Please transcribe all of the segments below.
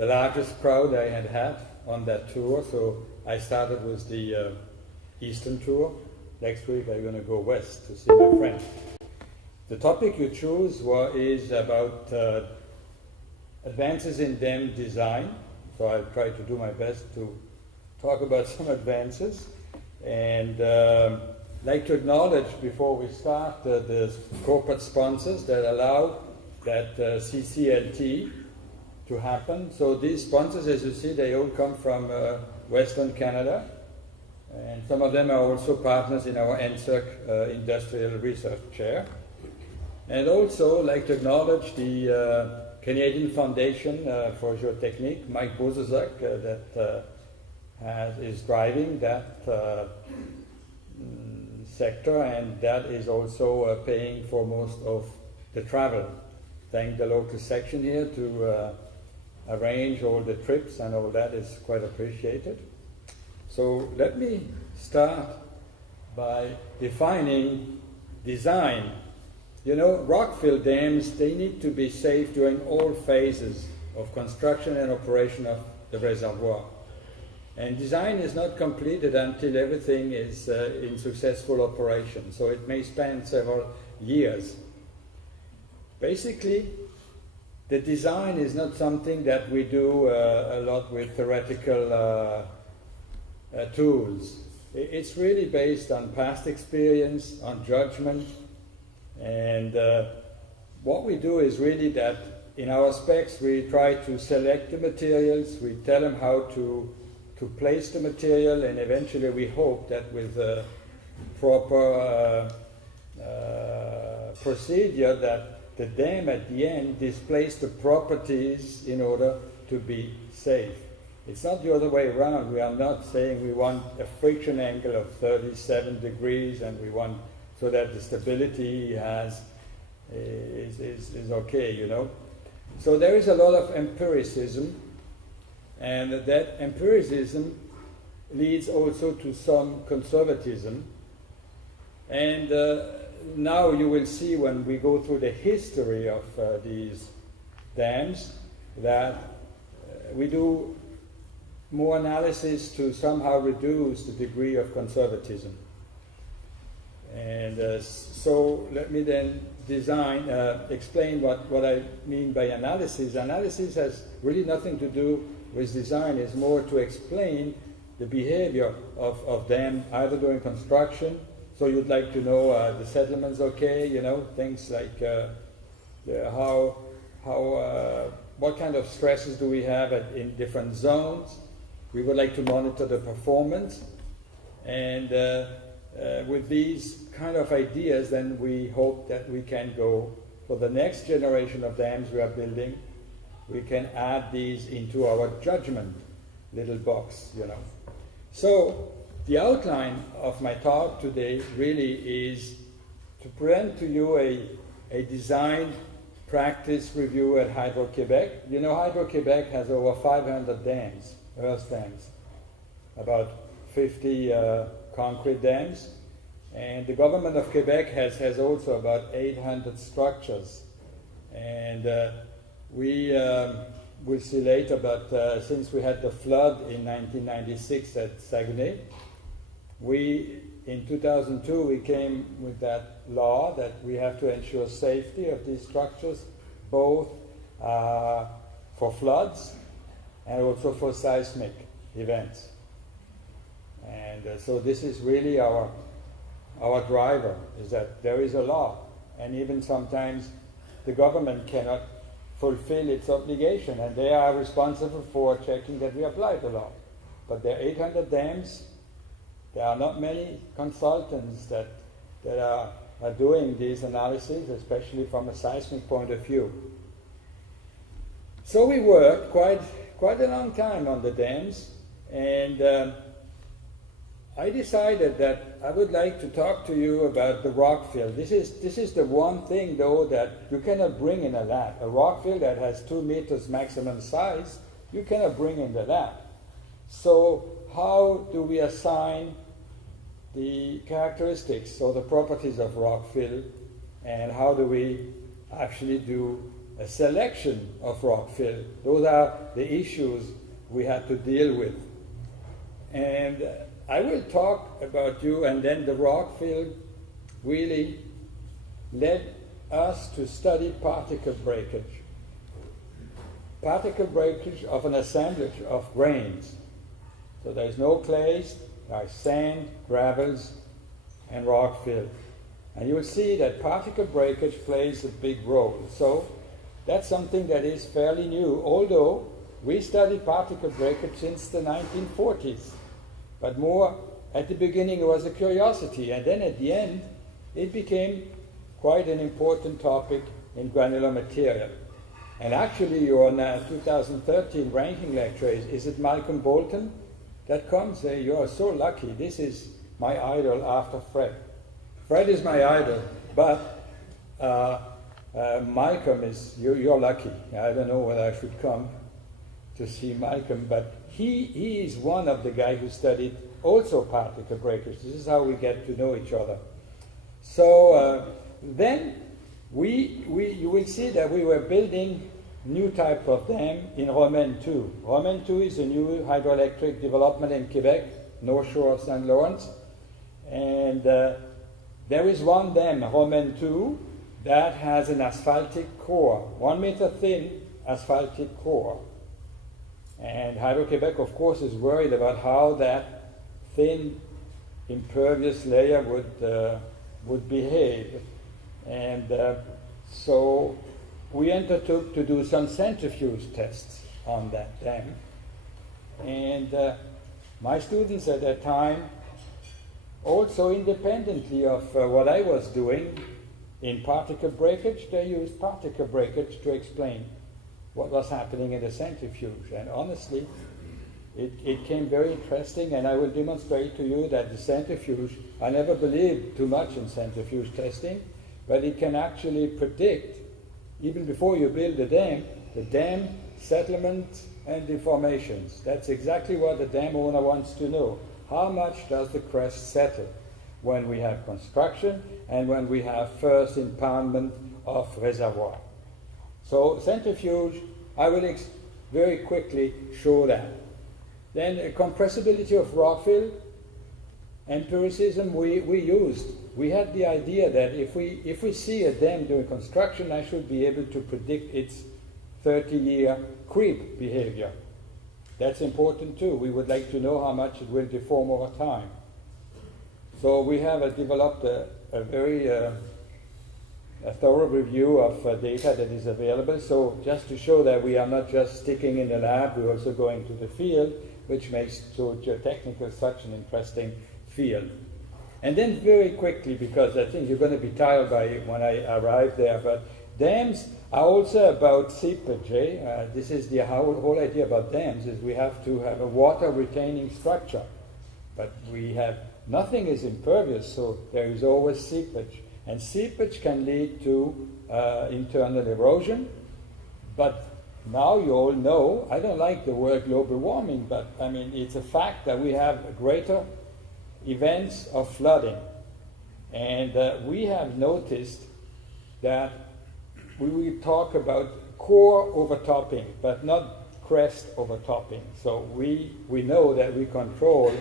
the largest crowd I had had on that tour. So I started with the Eastern tour. Next week I'm going to go west to see my friend. The topic you choose is about advances in dam design. So I'll try to do my best to talk about some advances. And I'd like to acknowledge before we start the corporate sponsors that allow that CCLT to happen. So these sponsors, as you see, they all come from Western Canada. And some of them are also partners in our NSERC Industrial Research Chair. And also I'd like to acknowledge the Canadian Foundation for Geotechnique, Mike Bozuzak, that is driving that sector, and that is also paying for most of the travel. Thank the local section here to arrange all the trips, and all that is quite appreciated. So let me start by defining design. You know, Rockfill dams, they need to be safe during all phases of construction and operation of the reservoir. And design is not completed until everything is in successful operation. So it may span several years. Basically, the design is not something that we do a lot with theoretical tools. It's really based on past experience, on judgment, and what we do is really that in our specs we try to select the materials, we tell them how to place the material, and eventually we hope that with a proper procedure that the dam at the end displays the properties in order to be safe. It's not the other way around. We are not saying we want a friction angle of 37 degrees and we want so that the stability is okay, you know. So there is a lot of empiricism, and that empiricism leads also to some conservatism. And now you will see when we go through the history of these dams that we do more analysis to somehow reduce the degree of conservatism. And so let me then explain what I mean by analysis. Analysis has really nothing to do with design. It's more to explain the behavior of them either during construction. So you'd like to know the settlement's okay, you know, things like what kind of stresses do we have in different zones. We would like to monitor the performance, and with these kind of ideas, then we hope that we can go for the next generation of dams we are building. We can add these into our judgment little box, you know. So the outline of my talk today really is to present to you a design practice review at Hydro-Québec. You know, Hydro-Québec has over 500 dams, earth dams, about 50 concrete dams. And the government of Quebec has also about 800 structures. And we'll see later, but since we had the flood in 1996 at Saguenay, in 2002 we came with that law that we have to ensure safety of these structures, both for floods and also for seismic events. And so this is really our driver, is that there is a law, and even sometimes the government cannot fulfill its obligation, and they are responsible for checking that we apply the law. But there are 800 dams. There are not many consultants that are doing these analyses, especially from a seismic point of view. So we worked quite a long time on the dams, and I decided that I would like to talk to you about the rockfill. This is the one thing, though, that you cannot bring in a lab. A rockfill that has 2 meters maximum size, you cannot bring in the lab. So how do we assign the characteristics or the properties of rockfill, and how do we actually do a selection of rockfill. Those are the issues we had to deal with. And I will talk about you, and then the rockfill really led us to study particle breakage. Particle breakage of an assemblage of grains. So there's no clays, there's sand, gravels, and rockfill. And you will see that particle breakage plays a big role. So that's something that is fairly new, although we studied particle breakage since the 1940s. But more at the beginning it was a curiosity, and then at the end it became quite an important topic in granular material. And actually your 2013 ranking lecture, is it Malcolm Bolton that comes? You are so lucky. This is my idol after Fred. Fred is my idol, but Malcolm is, you're lucky. I don't know whether I should come to see Malcolm, but he is one of the guys who studied also particle breakage. This is how we get to know each other. So then you will see that we were building new type of dam in Romaine 2. Romaine 2 is a new hydroelectric development in Quebec, North Shore of St. Lawrence. And there is one dam, Romaine 2, that has an asphaltic core, 1 meter thin asphaltic core. And Hydro-Quebec, of course, is worried about how that thin impervious layer would behave. And so we undertook to do some centrifuge tests on that dam. And my students at that time, also independently of what I was doing in particle breakage, they used particle breakage to explain what was happening in the centrifuge. And honestly, it came very interesting, and I will demonstrate to you that the centrifuge, I never believed too much in centrifuge testing, but it can actually predict, even before you build the dam settlement and deformations. That's exactly what the dam owner wants to know. How much does the crest settle when we have construction and when we have first impoundment of reservoir? So centrifuge, I will very quickly show that. Then compressibility of rockfill, empiricism we used. We had the idea that if we see a dam during construction, I should be able to predict its 30-year creep behavior. That's important too. We would like to know how much it will deform over time. So we have developed a very a thorough review of data that is available. So just to show that we are not just sticking in the lab, we're also going to the field, which makes geotechnical such an interesting field. And then very quickly, because I think you're going to be tired by when I arrive there, but dams are also about seepage. This is the whole idea about dams, is we have to have a water retaining structure. But we have, nothing is impervious, so there is always seepage. And seepage can lead to internal erosion. But now you all know, I don't like the word global warming, but I mean, it's a fact that we have greater events of flooding. And we have noticed that we will talk about core overtopping, but not crest overtopping. So we know that we control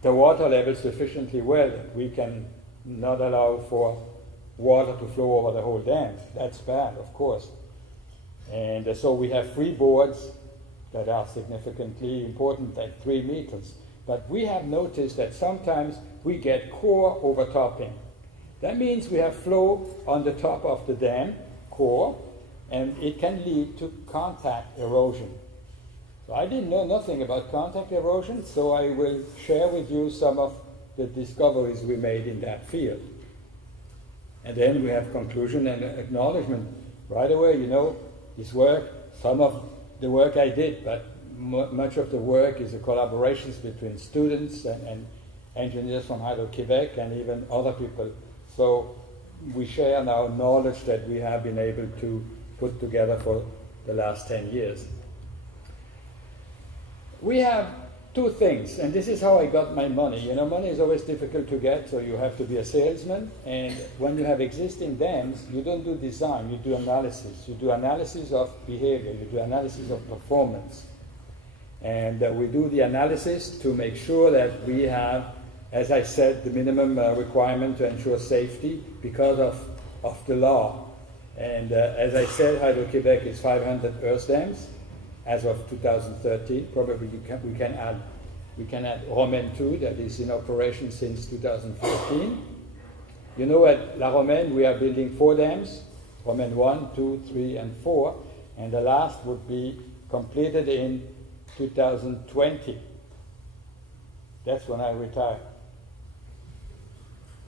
the water level sufficiently well that we can not allow for water to flow over the whole dam. That's bad, of course. And so we have freeboards that are significantly important, like 3 meters. But we have noticed that sometimes we get core overtopping. That means we have flow on the top of the dam, core, and it can lead to contact erosion. So I didn't know nothing about contact erosion, so I will share with you some of the discoveries we made in that field. And then we have conclusion and acknowledgement. Right away, you know, this work, some of the work I did, but much of the work is a collaborations between students and engineers from Hydro-Quebec and even other people. So we share now knowledge that we have been able to put together for the last 10 years. We have two things, and this is how I got my money. You know, money is always difficult to get, so you have to be a salesman. And when you have existing dams, you don't do design, you do analysis. You do analysis of behavior, you do analysis of performance. And we do the analysis to make sure that we have, as I said, the minimum requirement to ensure safety because of the law. And as I said, Hydro-Québec is 500 earth dams as of 2013. Probably we can add Romaine 2 that is in operation since 2014. You know, at La Romaine we are building 4 dams, Romaine 1, 2, 3, and 4, and the last would be completed in 2020. That's when I retire.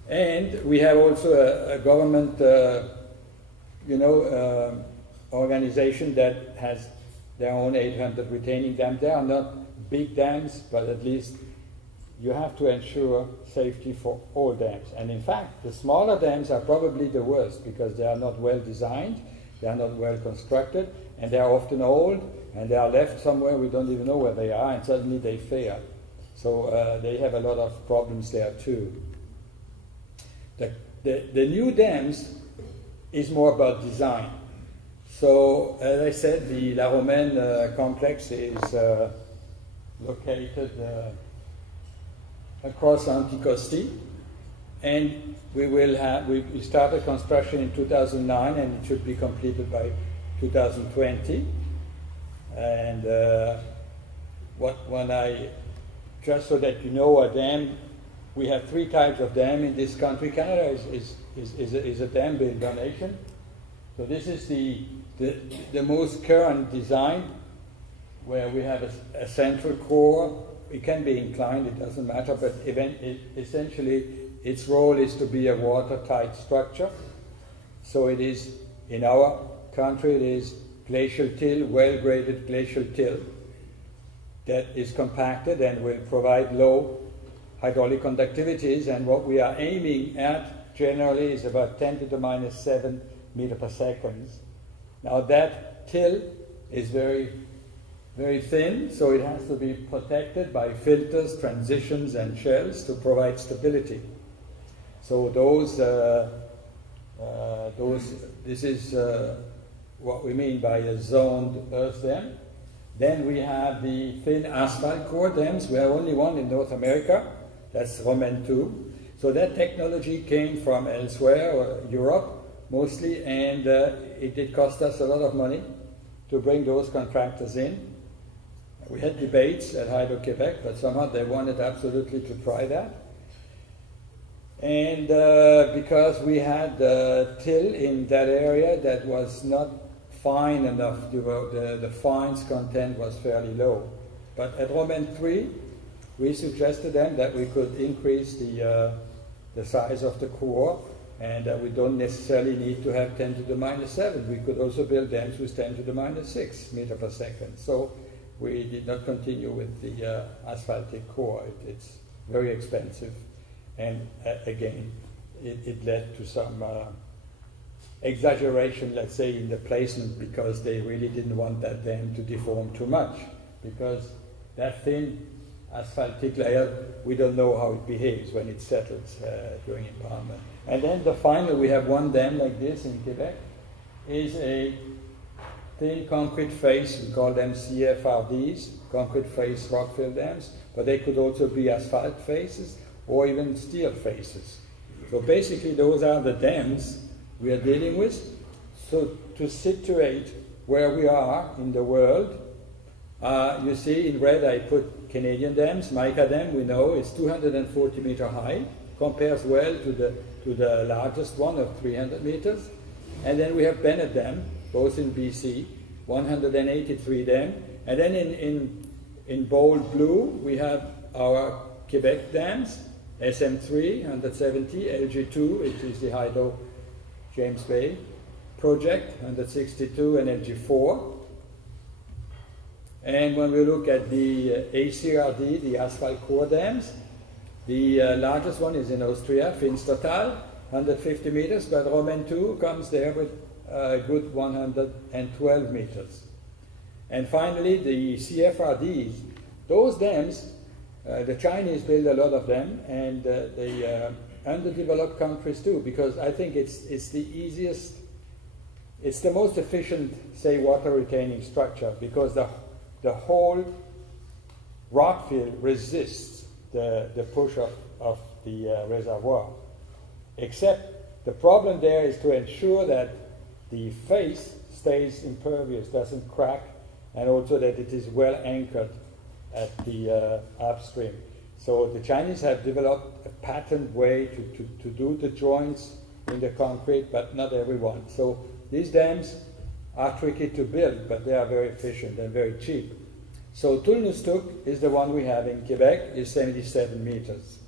And we have also a government, organization that has their own 800 retaining dams. They are not big dams, but at least you have to ensure safety for all dams. And in fact, the smaller dams are probably the worst because they are not well designed, they are not well constructed, and they are often old, and they are left somewhere we don't even know where they are, and suddenly they fail. So they have a lot of problems there too. The new dams is more about design. So, as I said, the La Romaine complex is located across Anticosti, and we started construction in 2009, and it should be completed by 2020. And just so that you know, a dam, we have 3 types of dam in this country. Canada is a dam builder nation. So this is the most current design, where we have a central core. It can be inclined, it doesn't matter, but essentially its role is to be a watertight structure. So it is, in our country, it is glacial till, well-graded glacial till, that is compacted and will provide low hydraulic conductivities. And what we are aiming at generally is about 10 to the minus 7 meter per second. Now that till is very, very thin, so it has to be protected by filters, transitions, and shells to provide stability. So this is what we mean by a zoned earth dam. Then we have the thin asphalt core dams. We have only one in North America. That's Romaine 2. So that technology came from elsewhere, or Europe mostly, and it did cost us a lot of money to bring those contractors in. We had debates at Hydro-Québec, but somehow they wanted absolutely to try that. And because we had till in that area that was not fine enough, the fines content was fairly low. But at Romaine 3, we suggested them that we could increase the size of the core, and we don't necessarily need to have 10 to the minus 7. We could also build dams with 10 to the minus 6 meter per second. So we did not continue with the asphaltic core. It's very expensive, and again, it led to some exaggeration, let's say, in the placement, because they really didn't want that dam to deform too much, because that thin asphaltic layer, we don't know how it behaves when it settles during impoundment. And then the final, we have one dam like this in Quebec, is a thin concrete face. We call them CFRDs, concrete face Rockfill dams, but they could also be asphalt faces or even steel faces. So basically those are the dams we are dealing with. So to situate where we are in the world, you see in red I put Canadian dams. Mica Dam, we know, is 240 meter high, compares well to the largest one of 300 meters. And then we have Bennett Dam, both in BC, 183 dam. And then in bold blue, we have our Quebec dams, SM3, 170, LG2, which is the Hydro James Bay project, 162, and LG4. And when we look at the ACRD, the asphalt core dams, the largest one is in Austria, Finstertal, 150 meters, but Romaine 2 comes there with a good 112 meters. And finally, the CFRDs those dams, the Chinese build a lot of them, and the underdeveloped countries too, because I think it's the easiest, it's the most efficient, say, water retaining structure, because the whole Rockfill resists the push of the reservoir. Except the problem there is to ensure that the face stays impervious, doesn't crack, and also that it is well anchored at the upstream. So the Chinese have developed a patented way to do the joints in the concrete, but not everyone. So these dams are tricky to build, but they are very efficient and very cheap. So Tulnustuk is the one we have in Quebec, is 77 meters.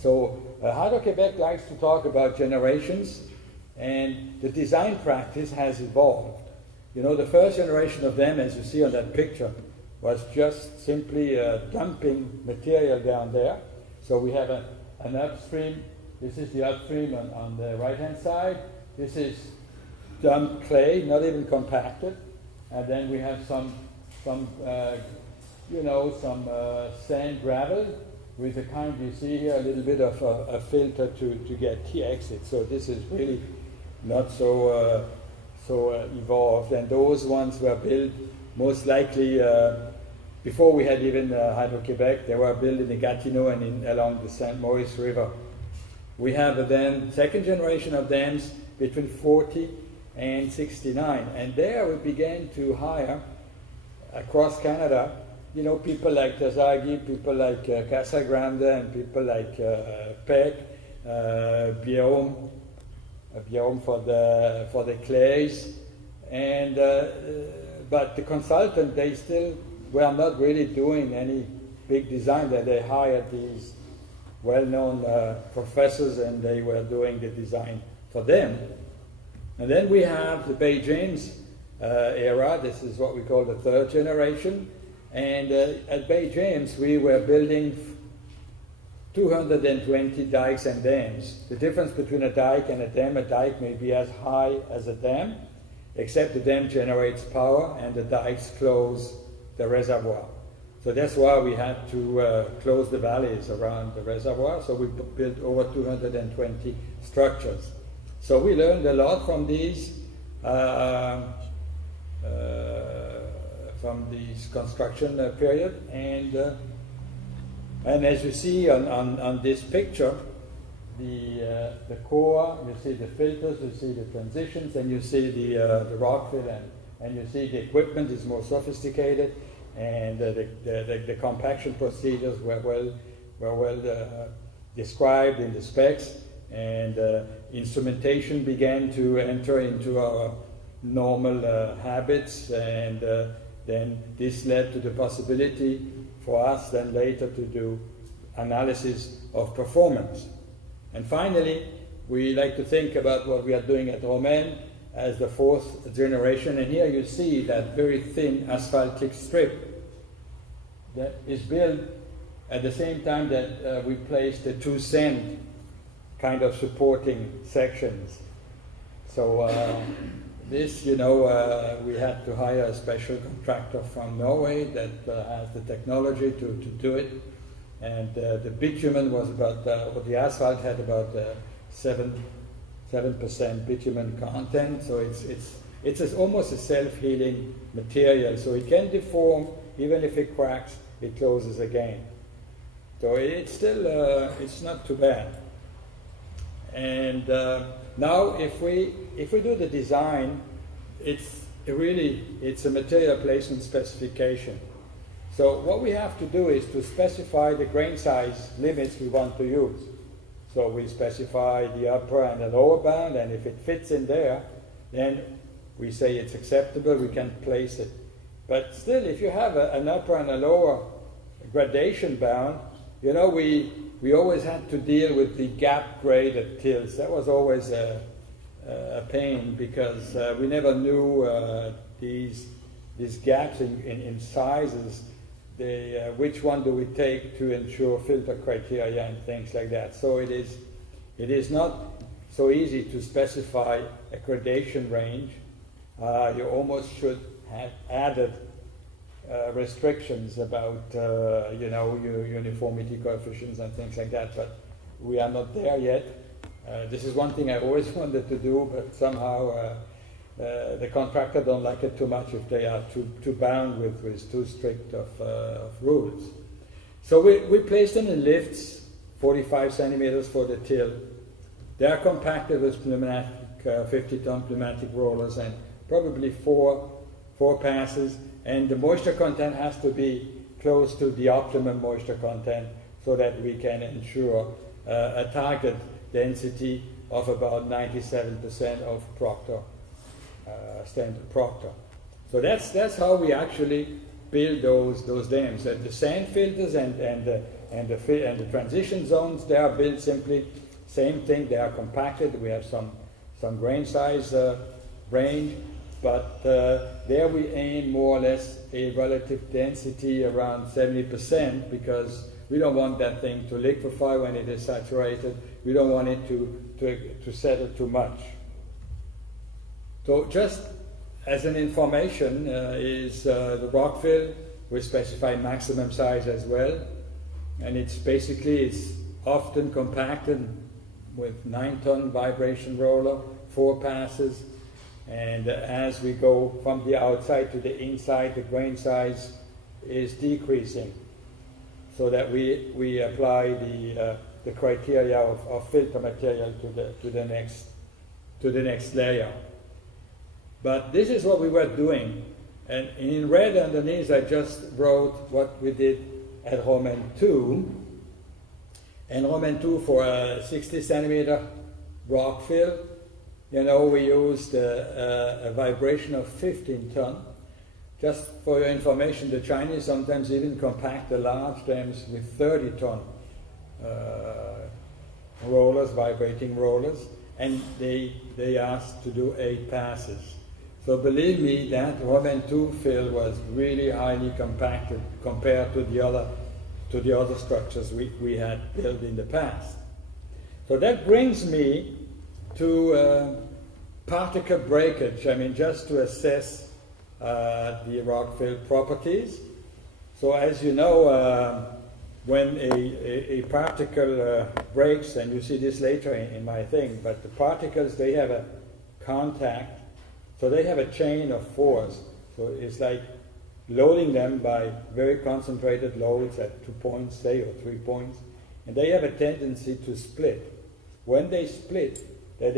So Hydro-Quebec likes to talk about generations, and the design practice has evolved. You know, the first generation of them, as you see on that picture, was just simply dumping material down there. So we have an upstream. This is the upstream on the right-hand side. This is dumped clay, not even compacted. And then we have some sand gravel with the kind you see here, a little bit of a filter to get the exit. So this is really not so evolved. And those ones were built most likely before we had even Hydro-Quebec. They were built in the Gatineau and along the St. Maurice River. We have then second generation of dams between 40 and 69. And there we began to hire across Canada, you know, people like Tazagi, people like Casa Grande, and people like Peck, Biome for the clays, and but the consultant, they still were not really doing any big design. That they hired these well-known professors, and they were doing the design for them. And then we have the Bay James era. This is what we call the third generation. And at Bay James, we were building 220 dikes and dams. The difference between a dike and a dike may be as high as a dam, except the dam generates power and the dikes close the reservoir. So that's why we had to close the valleys around the reservoir. So we built over 220 structures. So we learned a lot from these construction period, and as you see on this picture, the core, you see the filters, you see the transitions, and you see the Rockfill, and you see the equipment is more sophisticated, and the compaction procedures were well described in the specs, and instrumentation began to enter into our normal habits, and then this led to the possibility for us then later to do analysis of performance. And finally, we like to think about what we are doing at Romaine as the fourth generation, and here you see that very thin asphaltic strip that is built at the same time that we place the two sand kind of supporting sections. So this, we had to hire a special contractor from Norway that has the technology to do it. And the bitumen was about, or the asphalt had about 7% bitumen content. So it's almost a self-healing material. So it can deform, even if it cracks, it closes again. So it's still, it's not too bad. And now if we do the design, it's a material placement specification. So what we have to do is to specify the grain size limits we want to use. So we specify the upper and the lower bound, and if it fits in there, then we say it's acceptable, we can place it. But still, if you have an upper and a lower gradation bound, we always had to deal with the gap graded tilts. That was always a pain, because we never knew these gaps in sizes. Which one do we take to ensure filter criteria and things like that. So it is not so easy to specify a gradation range. You almost should have added restrictions about your uniformity coefficients and things like that, but we are not there yet. This is one thing I always wanted to do, but somehow the contractor don't like it too much if they are too bound with too strict of rules. So we place them in lifts, 45 centimeters for the till. They are compacted with pneumatic 50-ton pneumatic rollers and probably four passes, and the moisture content has to be close to the optimum moisture content so that we can ensure a target density of about 97% of Proctor, standard Proctor. So that's how we actually build those dams. And the sand filters and the transition zones, they are built simply same thing. They are compacted. We have some grain size range, but there we aim more or less a relative density around 70% because we don't want that thing to liquefy when it is saturated. We don't want it to settle too much. So just as an information is the Rockfill. We specify maximum size as well, and it's often compacted with 9-ton vibration roller, 4 passes, and as we go from the outside to the inside, the grain size is decreasing, so that we apply the criteria of filter material to the next layer. But this is what we were doing, and in red underneath I just wrote what we did at Roman 2. And Roman 2 for a 60 centimeter Rockfill, we used a vibration of 15 ton. Just for your information, the Chinese sometimes even compact the large dams with 30 ton rollers, vibrating rollers, and they asked to do 8 passes. So believe me, that Roman 2 fill was really highly compacted compared to the other structures we had built in the past. So that brings me to particle breakage. just to assess the Rockfill properties. So as you know, when a particle breaks, and you see this later in my thing, but the particles, they have a contact, so they have a chain of force. So it's like loading them by very concentrated loads at 2 points, say, or 3 points, and they have a tendency to split. When they split, that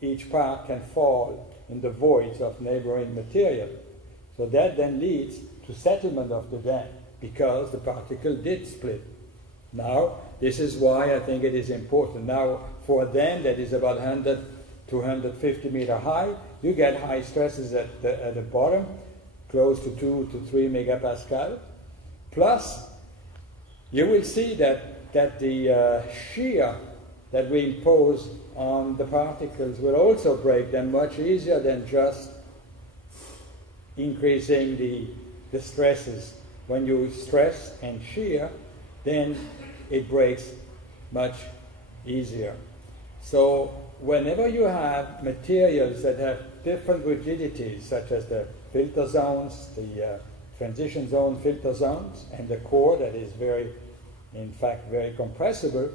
each part can fall in the voids of neighboring material. So that then leads to settlement of the dam, because the particle did split. Now, this is why I think it is important. Now, for a dam that is about 100 to 150 meter high, you get high stresses at the bottom, close to 2 to 3 megapascal. Plus, you will see that the shear that we impose on the particles will also break them much easier than just increasing the stresses. When you stress and shear, then it breaks much easier. So whenever you have materials that have different rigidities, such as the filter zones, the transition zone filter zones, and the core that is in fact very compressible,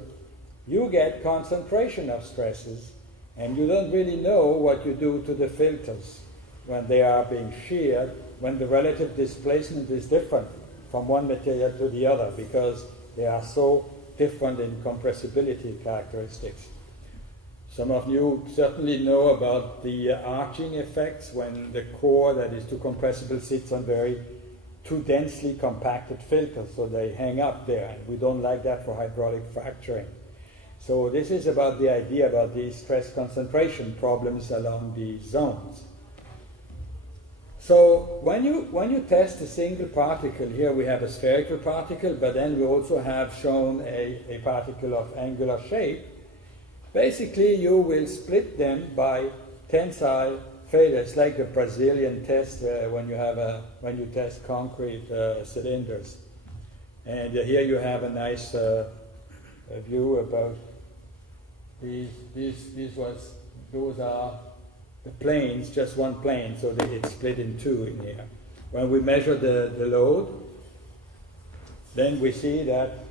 you get concentration of stresses, and you don't really know what you do to the filters when they are being sheared, when the relative displacement is different from one material to the other, because they are so different in compressibility characteristics. Some of you certainly know about the arching effects when the core that is too compressible sits on too densely compacted filters, so they hang up there, and we don't like that for hydraulic fracturing. So this is about the idea about these stress concentration problems along the zones. So when you test a single particle, here we have a spherical particle, but then we also have shown a particle of angular shape. Basically, you will split them by tensile failure. It's like the Brazilian test when you test concrete cylinders. And here you have a nice view about these. Those are the planes, just one plane, so it's split in two in here. when we measure the load, then we see that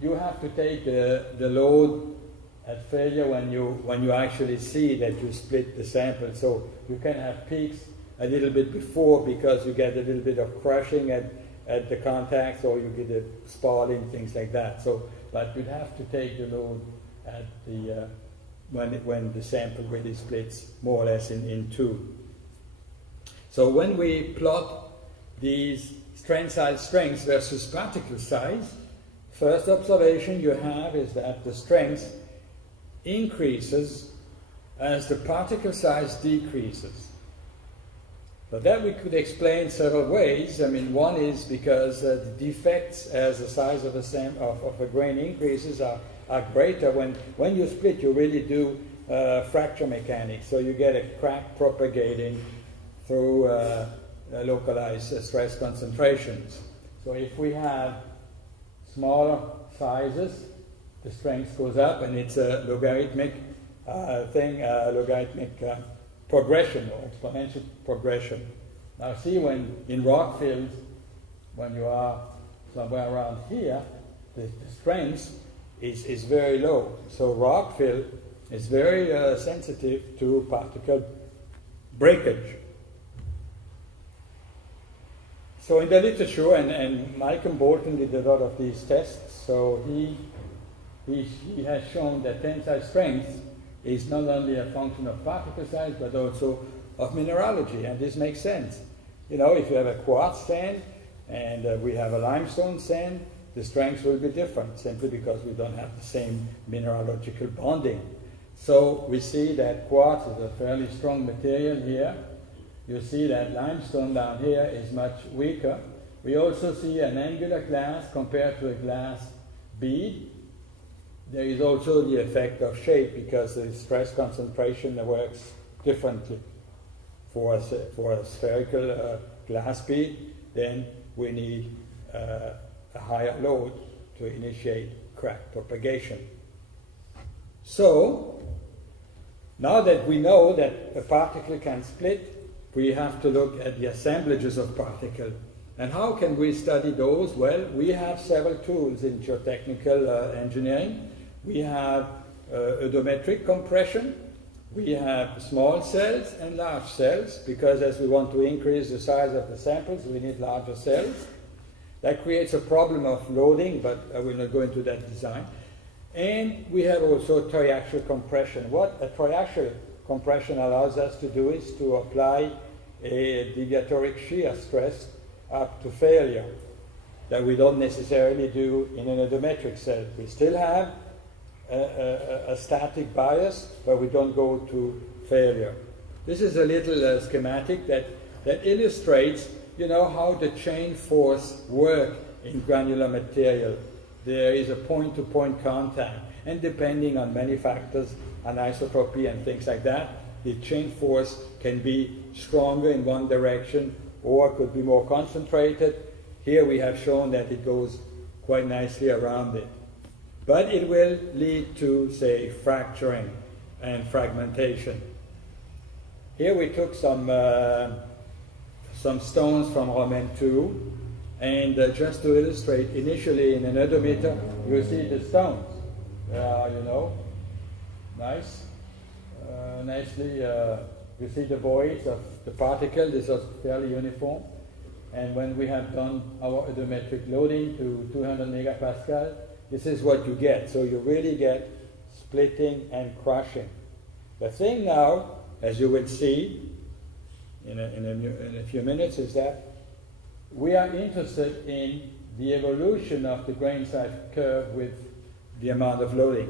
you have to take the load at failure when you actually see that you split the sample. So you can have peaks a little bit before because you get a little bit of crushing at the contacts, or you get a spalling, things like that. So, but you'd have to take the load at the when the sample really splits more or less in two. So when we plot these strain size strengths versus particle size, first observation you have is that the strength increases as the particle size decreases. But that we could explain several ways. I mean, one is because the defects as the size of a grain increases are greater. When you split, you really do fracture mechanics. So you get a crack propagating through localized stress concentrations. So if we have smaller sizes, the strength goes up, and it's a logarithmic progression or exponential progression. Now see, when in Rockfill, when you are somewhere around here, the strength is very low. So Rockfill is very sensitive to particle breakage. So in the literature, and Malcolm Bolton did a lot of these tests, so he has shown that tensile strength is not only a function of particle size, but also of mineralogy, and this makes sense. You know, if you have a quartz sand and we have a limestone sand, the strength will be different, simply because we don't have the same mineralogical bonding. So we see that quartz is a fairly strong material here. You see that limestone down here is much weaker. We also see an angular glass compared to a glass bead. There is also the effect of shape, because the stress concentration works differently. For a spherical glass bead, then we need a higher load to initiate crack propagation. So, now that we know that a particle can split, we have to look at the assemblages of particles. And how can we study those? Well, we have several tools in geotechnical engineering. We have oedometric compression. We have small cells and large cells, because as we want to increase the size of the samples, we need larger cells. That creates a problem of loading, but I will not go into that design. And we have also triaxial compression. What a triaxial compression allows us to do is to apply a deviatoric shear stress up to failure that we don't necessarily do in an oedometric cell. We still have a static bias, but we don't go to failure. This is a little schematic that illustrates, how the chain force work in granular material. There is a point-to-point contact, and depending on many factors, anisotropy and things like that, the chain force can be stronger in one direction or could be more concentrated. Here we have shown that it goes quite nicely around it. But it will lead to, say, fracturing and fragmentation. Here we took some stones from Romaine 2, and just to illustrate, initially in an oedometer, you see the stones. Nice. Nicely, you see the voids of the particle. This is fairly uniform. And when we have done our oedometric loading to 200 megapascal, this is what you get. So you really get splitting and crushing. The thing now, as you will see in a few minutes, is that we are interested in the evolution of the grain size curve with the amount of loading.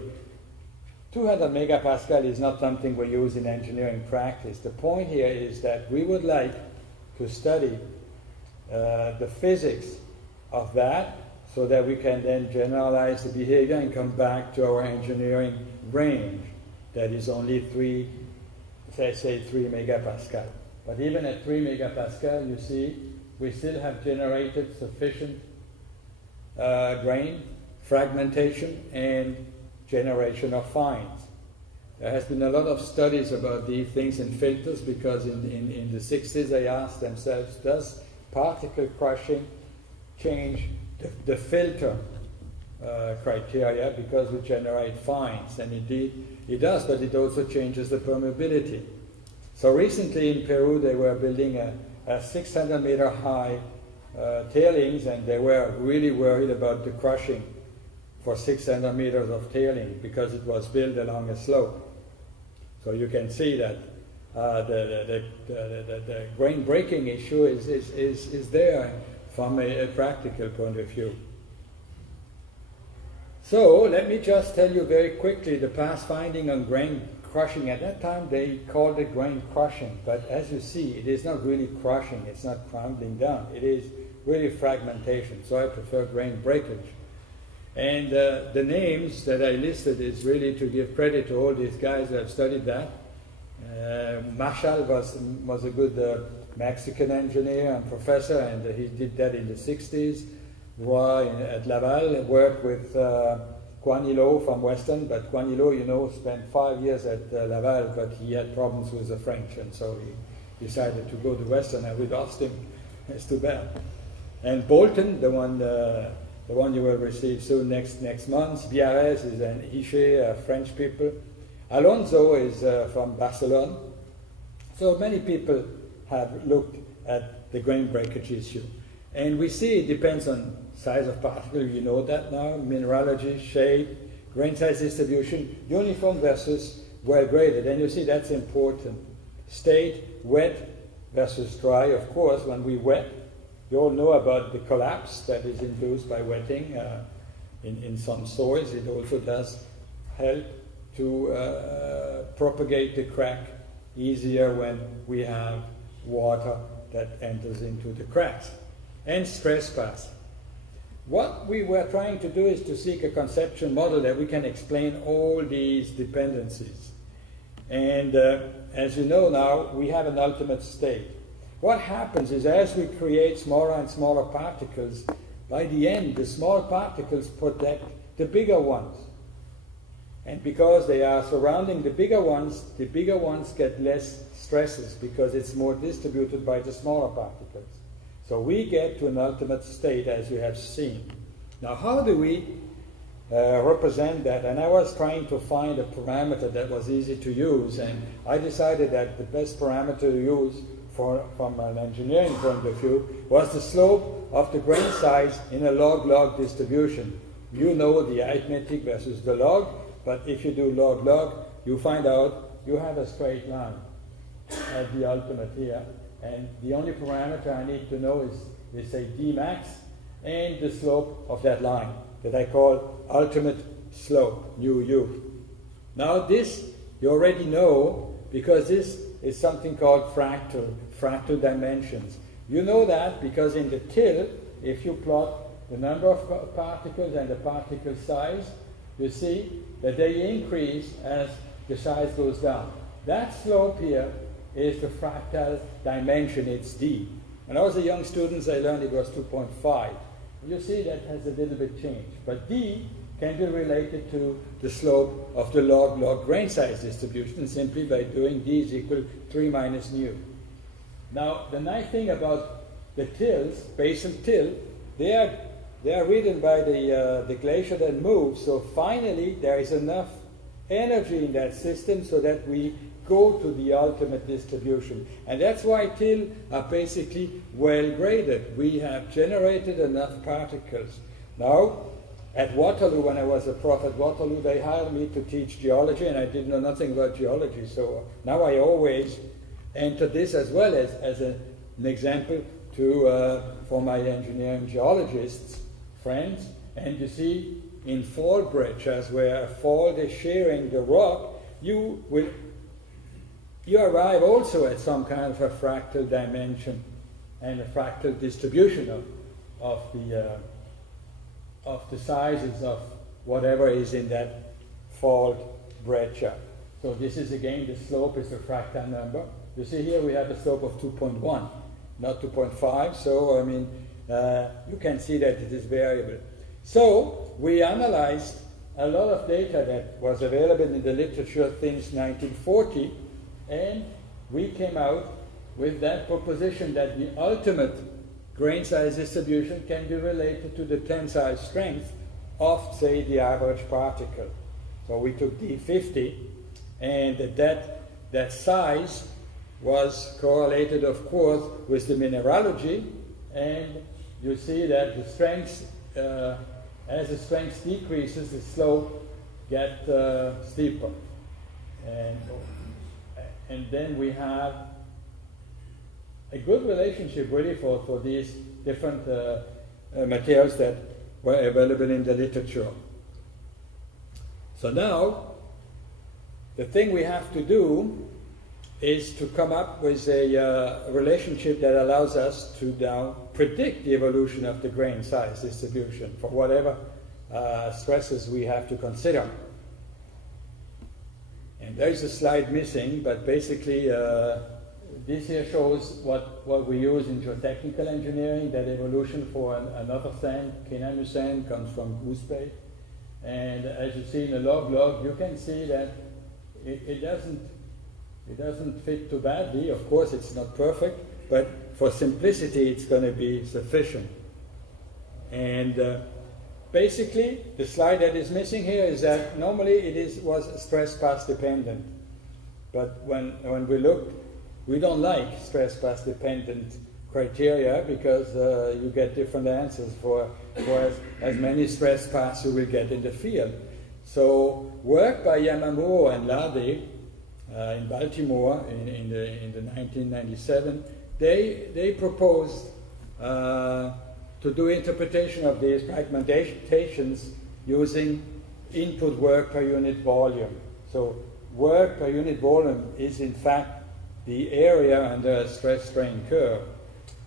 200 megapascal is not something we use in engineering practice. The point here is that we would like to study the physics of that, so that we can then generalize the behavior and come back to our engineering range that is only 3 megapascal. But even at 3 megapascal, you see, we still have generated sufficient grain fragmentation and generation of fines. There has been a lot of studies about these things in filters, because in the 60s they asked themselves, does particle crushing change the filter criteria because we generate fines, and indeed it does, but it also changes the permeability. So recently in Peru they were building a 600 meter high tailings, and they were really worried about the crushing for 600 meters of tailing because it was built along a slope. So you can see that the grain breaking issue is there from a practical point of view. So let me just tell you very quickly the past finding on grain crushing. At that time they called it grain crushing, but as you see it is not really crushing, it's not crumbling down, it is really fragmentation, so I prefer grain breakage. And the names that I listed is really to give credit to all these guys that have studied that. Marshall was a good Mexican engineer and professor, and he did that in the 60s. Roy at Laval worked with Guanilo from Western, but Guanilo, you know, spent 5 years at Laval, but he had problems with the French, and so he decided to go to Western, and we lost him. It's too bad. And Bolton, the one you will receive soon next month. Biarritz is an Iché, French people. Alonso is from Barcelona. So many people have looked at the grain breakage issue. And we see it depends on size of particle, you know that now, mineralogy, shape, grain size distribution, uniform versus well graded. And you see that's important. State, wet versus dry. Of course, when we wet, you all know about the collapse that is induced by wetting in some soils. It also does help to propagate the crack easier when we have water that enters into the cracks. And stress pass. What we were trying to do is to seek a conceptual model that we can explain all these dependencies. And as you know now, we have an ultimate state. What happens is as we create smaller and smaller particles, by the end the small particles protect the bigger ones. And because they are surrounding the bigger ones get less stresses because it's more distributed by the smaller particles. So we get to an ultimate state as you have seen. Now how do we represent that? And I was trying to find a parameter that was easy to use, and I decided that the best parameter to use from an engineering point of view was the slope of the grain size in a log-log distribution. You know the arithmetic versus the log, but if you do log-log, you find out you have a straight line at the ultimate here. And the only parameter I need to know is say d max and the slope of that line that I call ultimate slope, u. Now this you already know because this is something called fractal dimensions. You know that because in the till, if you plot the number of particles and the particle size, you see that they increase as the size goes down. That slope here is the fractal dimension, it's d. When I was a young student, I learned it was 2.5. You see that has a little bit changed. But d can be related to the slope of the log-log grain size distribution simply by doing d is equal 3 minus nu. Now, the nice thing about the tills, basal till, they are ridden by the glacier that moves, so finally there is enough energy in that system so that we go to the ultimate distribution. And that's why till are basically well graded. We have generated enough particles. Now, at Waterloo, when I was a prof at Waterloo, they hired me to teach geology, and I didn't know nothing about geology. So now I always enter this as well as an example for my engineering geologists, friends. And you see, in fault breccias, where a fault is shearing the rock, you arrive also at some kind of a fractal dimension and a fractal distribution of the sizes of whatever is in that fault breccia. So this is again, the slope is a fractal number. You see here we have a slope of 2.1, not 2.5. So I mean, you can see that it is variable. So we analyzed a lot of data that was available in the literature since 1940, and we came out with that proposition that the ultimate grain size distribution can be related to the tensile strength of, say, the average particle. So we took D50, and that size was correlated, of course, with the mineralogy, and you see that the strength, as the strength decreases, the slope gets steeper. And then we have a good relationship really for these different materials that were available in the literature. So now, the thing we have to do is to come up with a relationship that allows us to now predict the evolution of the grain size distribution for whatever stresses we have to consider. And there's a slide missing, but basically this here shows what we use in geotechnical engineering, that evolution for another sand, Kenanu sand, comes from goose bait. And as you see in the log, you can see that it doesn't fit too badly. Of course, it's not perfect, but for simplicity, it's going to be sufficient. And basically, the slide that is missing here is that normally it was stress path dependent. But when we looked, we don't like stress path dependent criteria because you get different answers for as many stress paths you will get in the field. So work by Yamamuro and Lade in Baltimore in the 1997, they proposed to do interpretation of these fragmentations using input work per unit volume. So work per unit volume is in fact the area under a stress-strain curve.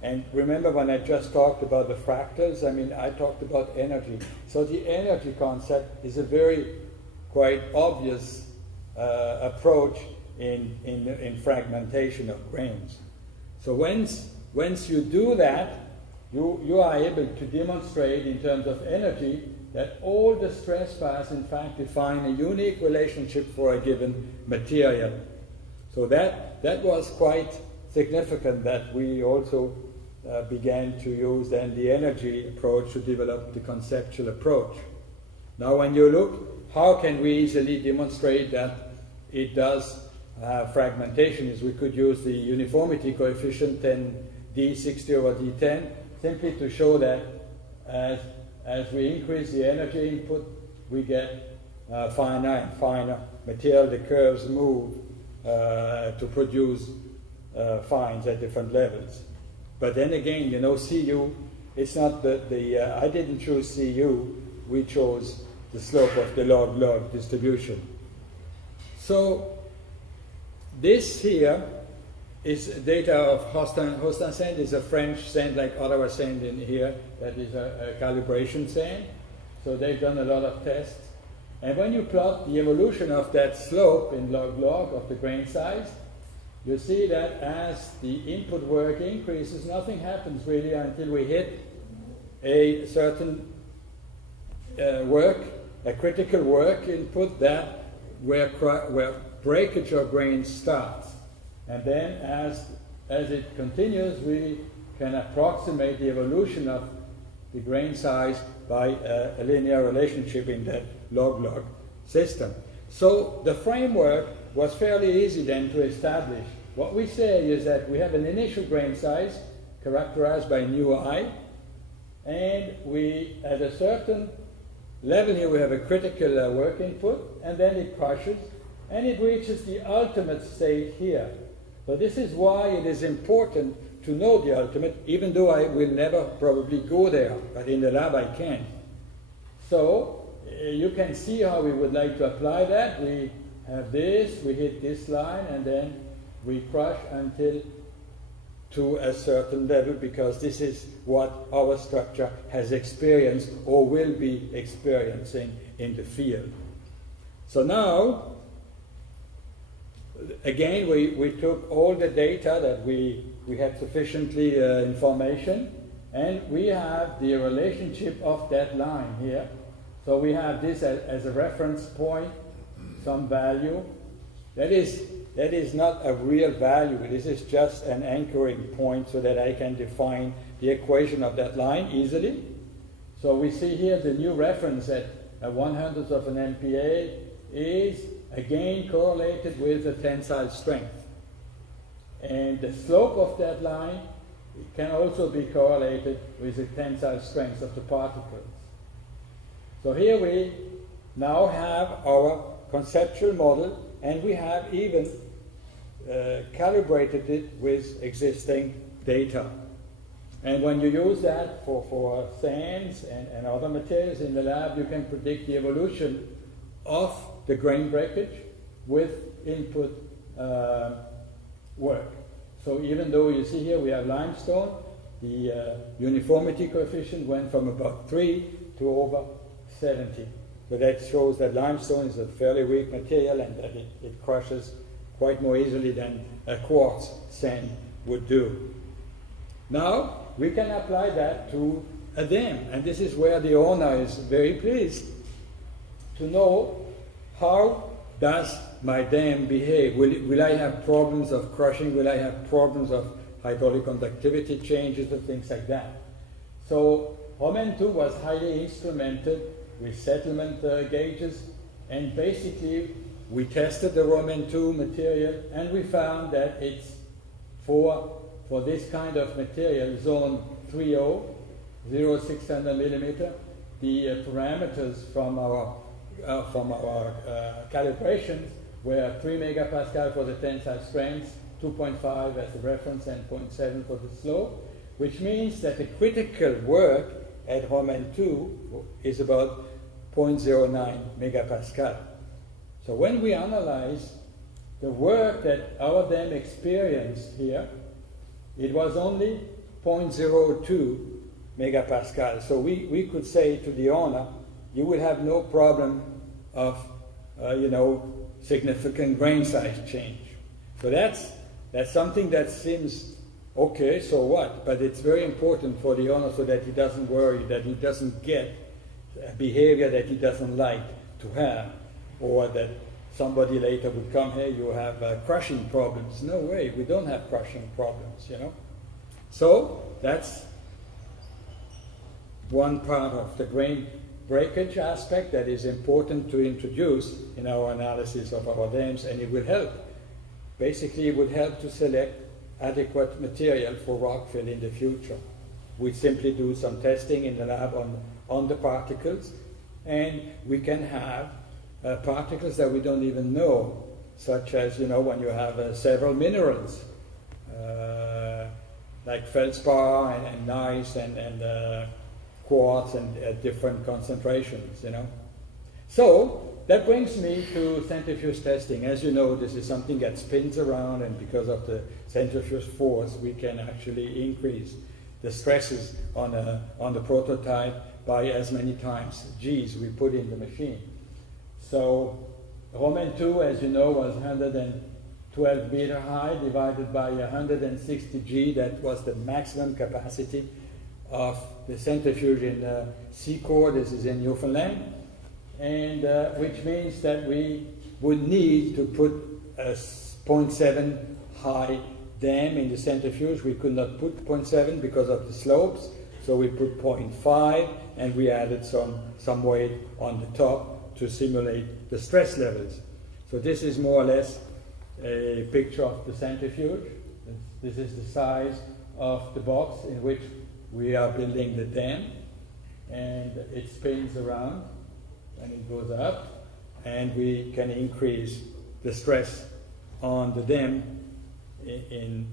And remember when I just talked about the fractals, I talked about energy. So the energy concept is a very quite obvious approach in fragmentation of grains. So once you do that, you are able to demonstrate in terms of energy that all the stress paths in fact define a unique relationship for a given material. So that was quite significant that we also began to use then the energy approach to develop the conceptual approach. Now when you look, how can we easily demonstrate that it does fragmentation is we could use the uniformity coefficient 10 D60 over D10 simply to show that as we increase the energy input, we get finer and finer material. The curves move to produce fines at different levels. But then again, CU, it's not I didn't choose CU, we chose the slope of the log-log distribution. So this here is data of Hostin sand. Is a French sand like Ottawa sand in here. That is a calibration sand. So they've done a lot of tests. And when you plot the evolution of that slope in log-log of the grain size, you see that as the input work increases, nothing happens really until we hit a certain a critical work input that where breakage of grain starts. And then as it continues, we can approximate the evolution of the grain size by a linear relationship in that log-log system. So the framework was fairly easy then to establish. What we say is that we have an initial grain size characterized by nu I, and we, at a certain level here, we have a critical work input, and then it crushes, and it reaches the ultimate state here. So this is why it is important to know the ultimate, even though I will never probably go there, but in the lab I can. So you can see how we would like to apply that. We have this, we hit this line, and then we crush until to a certain level, because this is what our structure has experienced or will be experiencing in the field. So now, again, we took all the data that we had sufficiently information, and we have the relationship of that line here. So we have this as a reference point, some value. That is not a real value. This is just an anchoring point so that I can define the equation of that line easily. So we see here the new reference at 1/100th of an MPa is again correlated with the tensile strength. And the slope of that line can also be correlated with the tensile strength of the particles. So here we now have our conceptual model, and we have even calibrated it with existing data. And when you use that for sands and other materials in the lab, you can predict the evolution of the grain breakage with input work. So even though you see here we have limestone, the uniformity coefficient went from about 3 to over 70. So that shows that limestone is a fairly weak material and that it crushes quite more easily than a quartz sand would do. Now we can apply that to a dam, and this is where the owner is very pleased to know how does my dam behave. Will I have problems of crushing? Will I have problems of hydraulic conductivity changes and things like that? So Romain 2 was highly instrumented with settlement gauges, and basically we tested the Romain 2 material and we found that it's for this kind of material, zone 30, 0,600 millimeter, the parameters from our calibrations were 3 megapascal for the tensile strength, 2.5 as the reference, and 0.7 for the slope, which means that the critical work at Romain 2 is about 0.09 megapascal. So when we analyze the work that our dam experienced here, it was only 0.02 megapascal. So we could say to the owner, you will have no problem of significant grain size change. So that's something that seems okay, so what? But it's very important for the owner so that he doesn't worry, that he doesn't get a behavior that he doesn't like to have, or that somebody later would come, hey, you have crushing problems. No way, we don't have crushing problems, So that's one part of the grain breakage aspect that is important to introduce in our analysis of our dams, and it will help. Basically, it would help to select adequate material for rockfill in the future. We simply do some testing in the lab on the particles, and we can have particles that we don't even know, such as, when you have several minerals, like feldspar and gneiss and quartz and at different concentrations, So that brings me to centrifuge testing. As you know, this is something that spins around, and because of the centrifuge force, we can actually increase the stresses on the prototype by as many times G's we put in the machine. So Romain 2, as you know, was 112 meter high divided by 160 G. That was the maximum capacity of the centrifuge in Seacore. This is in Newfoundland, and which means that we would need to put a 0.7 high dam in the centrifuge. We could not put 0.7 because of the slopes, so we put 0.5, and we added some weight on the top to simulate the stress levels. So this is more or less a picture of the centrifuge. This is the size of the box in which we are building the dam, and it spins around and it goes up, and we can increase the stress on the dam in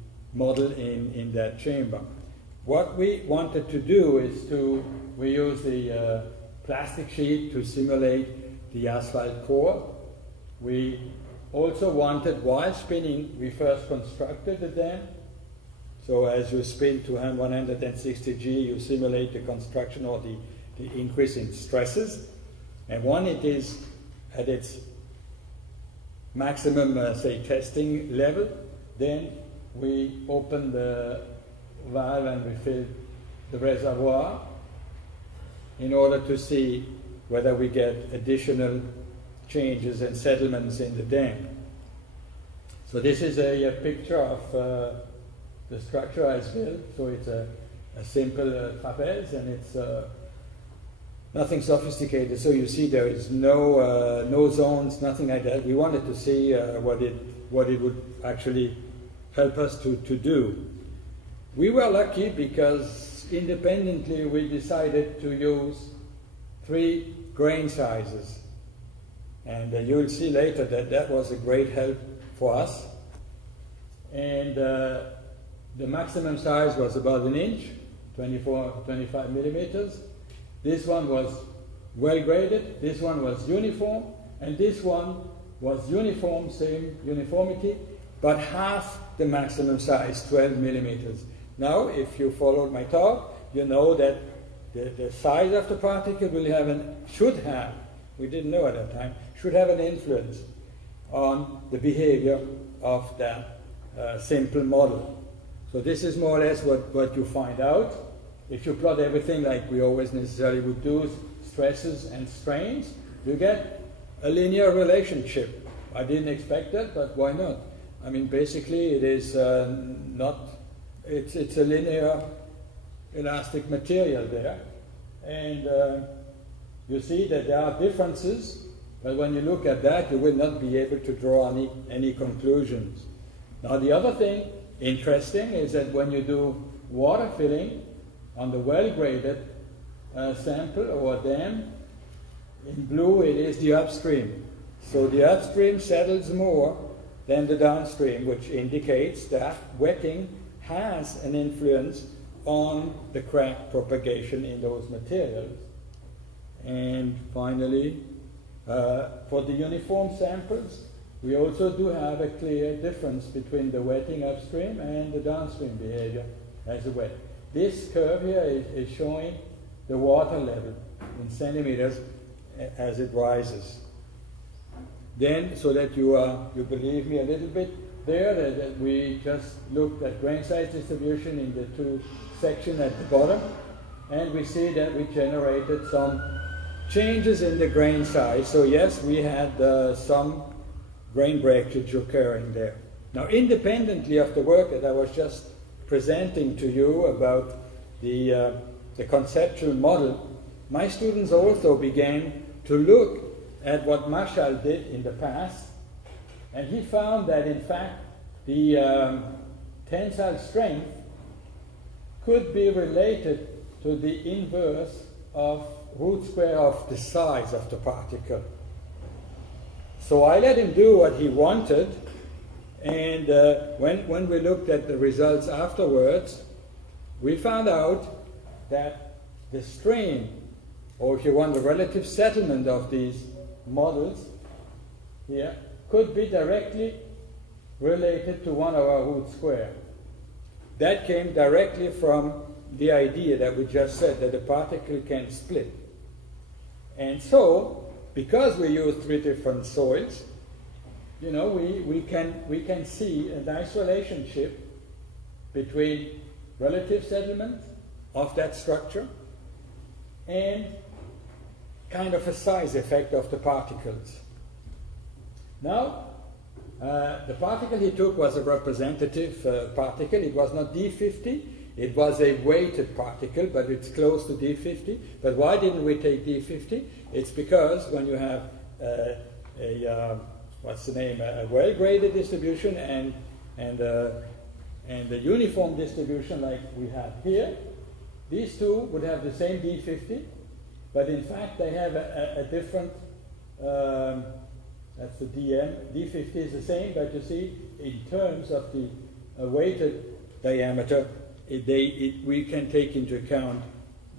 that chamber. What we wanted to do is we use the plastic sheet to simulate the asphalt core. We also wanted, while spinning, we first constructed the dam. So as you spin to 160 G, you simulate the construction or the increase in stresses. And when it is at its maximum, testing level, then we open the valve and we fill the reservoir in order to see whether we get additional changes and settlements in the dam. So this is a picture of the structure as built. So it's a a simple trapeze, and it's nothing sophisticated. So you see there is no zones, nothing like that. We wanted to see what it would actually help us to do. We were lucky because independently we decided to use 3 grain sizes. And you'll see later that that was a great help for us. And the maximum size was about 1 inch, 25 millimeters. This one was well graded, this one was uniform, and this one was uniform, same uniformity, but half the maximum size, 12 millimeters. Now, if you followed my talk, you know that the size of the particle should have, we didn't know at that time, should have an influence on the behavior of that simple model. So this is more or less what you find out. If you plot everything like we always necessarily would do, stresses and strains, you get a linear relationship. I didn't expect that, but why not? I mean, basically it is it's a linear elastic material there. And you see that there are differences, but when you look at that, you will not be able to draw any conclusions. Now the other thing interesting is that when you do water filling on the well-graded sample or dam, in blue it is the upstream. So the upstream settles more than the downstream, which indicates that wetting has an influence on the crack propagation in those materials. And finally, for the uniform samples, we also do have a clear difference between the wetting upstream and the downstream behavior as a wet. This curve here is showing the water level in centimeters as it rises. Then, so that you believe me a little bit there, that we just looked at grain size distribution in the 2 sections at the bottom, and we see that we generated some changes in the grain size. So yes, we had some grain breakage occurring there. Now, independently of the work that I was just presenting to you about the conceptual model, my students also began to look at what Marshall did in the past, and he found that in fact the tensile strength could be related to the inverse of root square of the size of the particle. So I let him do what he wanted, and when we looked at the results afterwards, we found out that the strain, or if you want the relative settlement of these models here, could be directly related to 1 over root square. That came directly from the idea that we just said, that the particle can split. And so, because we use 3 different soils, you know, we can see a nice relationship between relative settlement of that structure and kind of a size effect of the particles. Now, the particle he took was a representative particle. It was not D50, it was a weighted particle, but it's close to D50. But why didn't we take D50? It's because when you have a well-graded distribution and a uniform distribution like we have here, these two would have the same D50, but in fact they have a different, that's the DM. D50 is the same, but you see, in terms of the weighted diameter, we can take into account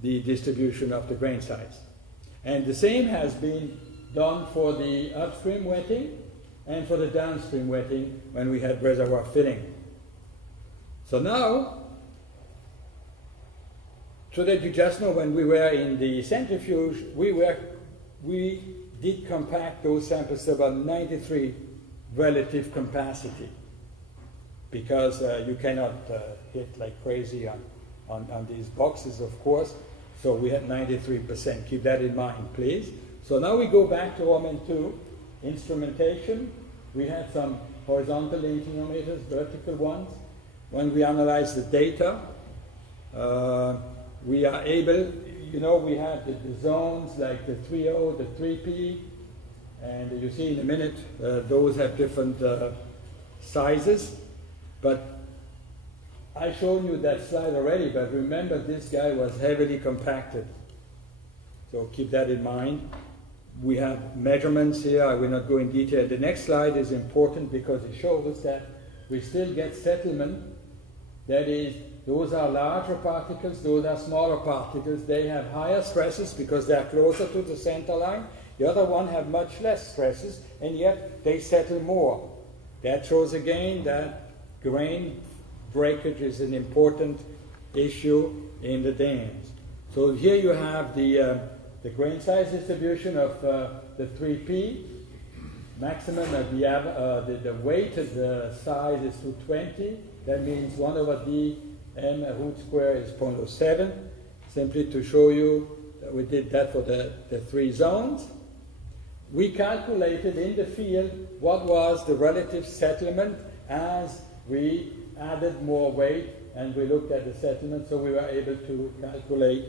the distribution of the grain size. And the same has been done for the upstream wetting and for the downstream wetting when we had reservoir filling. So now, so that you just know, when we were in the centrifuge, we did compact those samples to about 93 relative capacity, because you cannot hit like crazy on these boxes, of course. So we had 93%. Keep that in mind, please. So now we go back to Roman 2, instrumentation. We had some horizontal inclinometers, vertical ones. When we analyzed the data, We are able, we have the zones like the 3O, the 3P, and you see in a minute those have different sizes. But I showed you that slide already, but remember this guy was heavily compacted. So keep that in mind. We have measurements here. I will not go in detail. The next slide is important because it shows us that we still get settlement. That is, those are larger particles, those are smaller particles. They have higher stresses because they are closer to the center line. The other one have much less stresses, and yet they settle more. That shows again that grain breakage is an important issue in the dams. So here you have the grain size distribution of the 3P. Maximum of the weighted size is 220. That means 1 over d m root square is 0.07. Simply to show you that we did that for the 3 zones. We calculated in the field what was the relative settlement as we added more weight, and we looked at the settlement, so we were able to calculate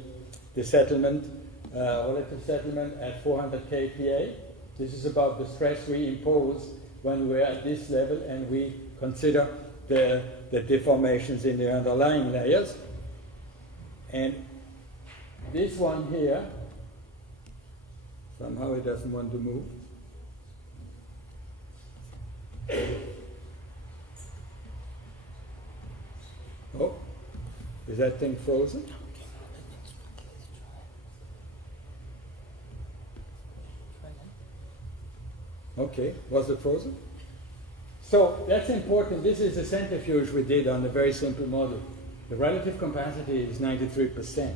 the settlement, relative settlement at 400 kPa. This is about the stress we impose when we're at this level and we consider the deformations in the underlying layers. And this one here, somehow it doesn't want to move. Oh, is that thing frozen? Okay, was it frozen? So that's important. This is a centrifuge we did on a very simple model. The relative capacity is 93%.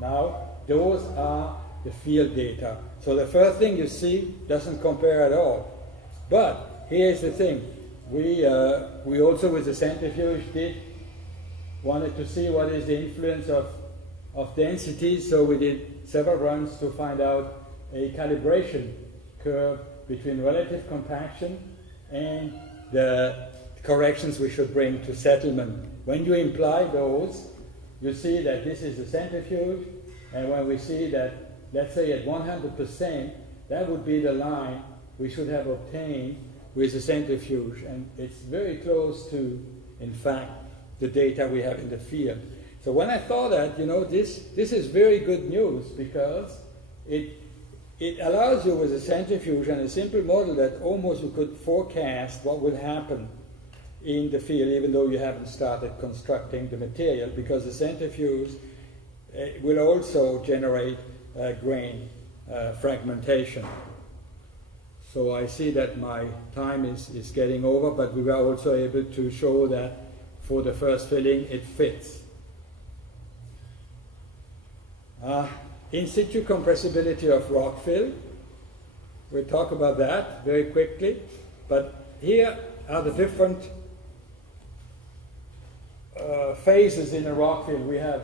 Now, those are the field data. So the first thing you see doesn't compare at all. But here's the thing. We also, with the centrifuge, wanted to see what is the influence of density. So we did several runs to find out a calibration curve between relative compaction and the corrections we should bring to settlement. When you imply those, you see that this is the centrifuge, and when we see that, let's say at 100%, that would be the line we should have obtained with the centrifuge, and it's very close to, in fact, the data we have in the field. So when I thought that, this is very good news, because it allows you with a centrifuge and a simple model that almost you could forecast what will happen in the field, even though you haven't started constructing the material, because the centrifuge will also generate grain fragmentation. So I see that my time is getting over, but we were also able to show that for the first filling it fits. In situ compressibility of Rockfill, we'll talk about that very quickly, but here are the different phases in a Rockfill. We have,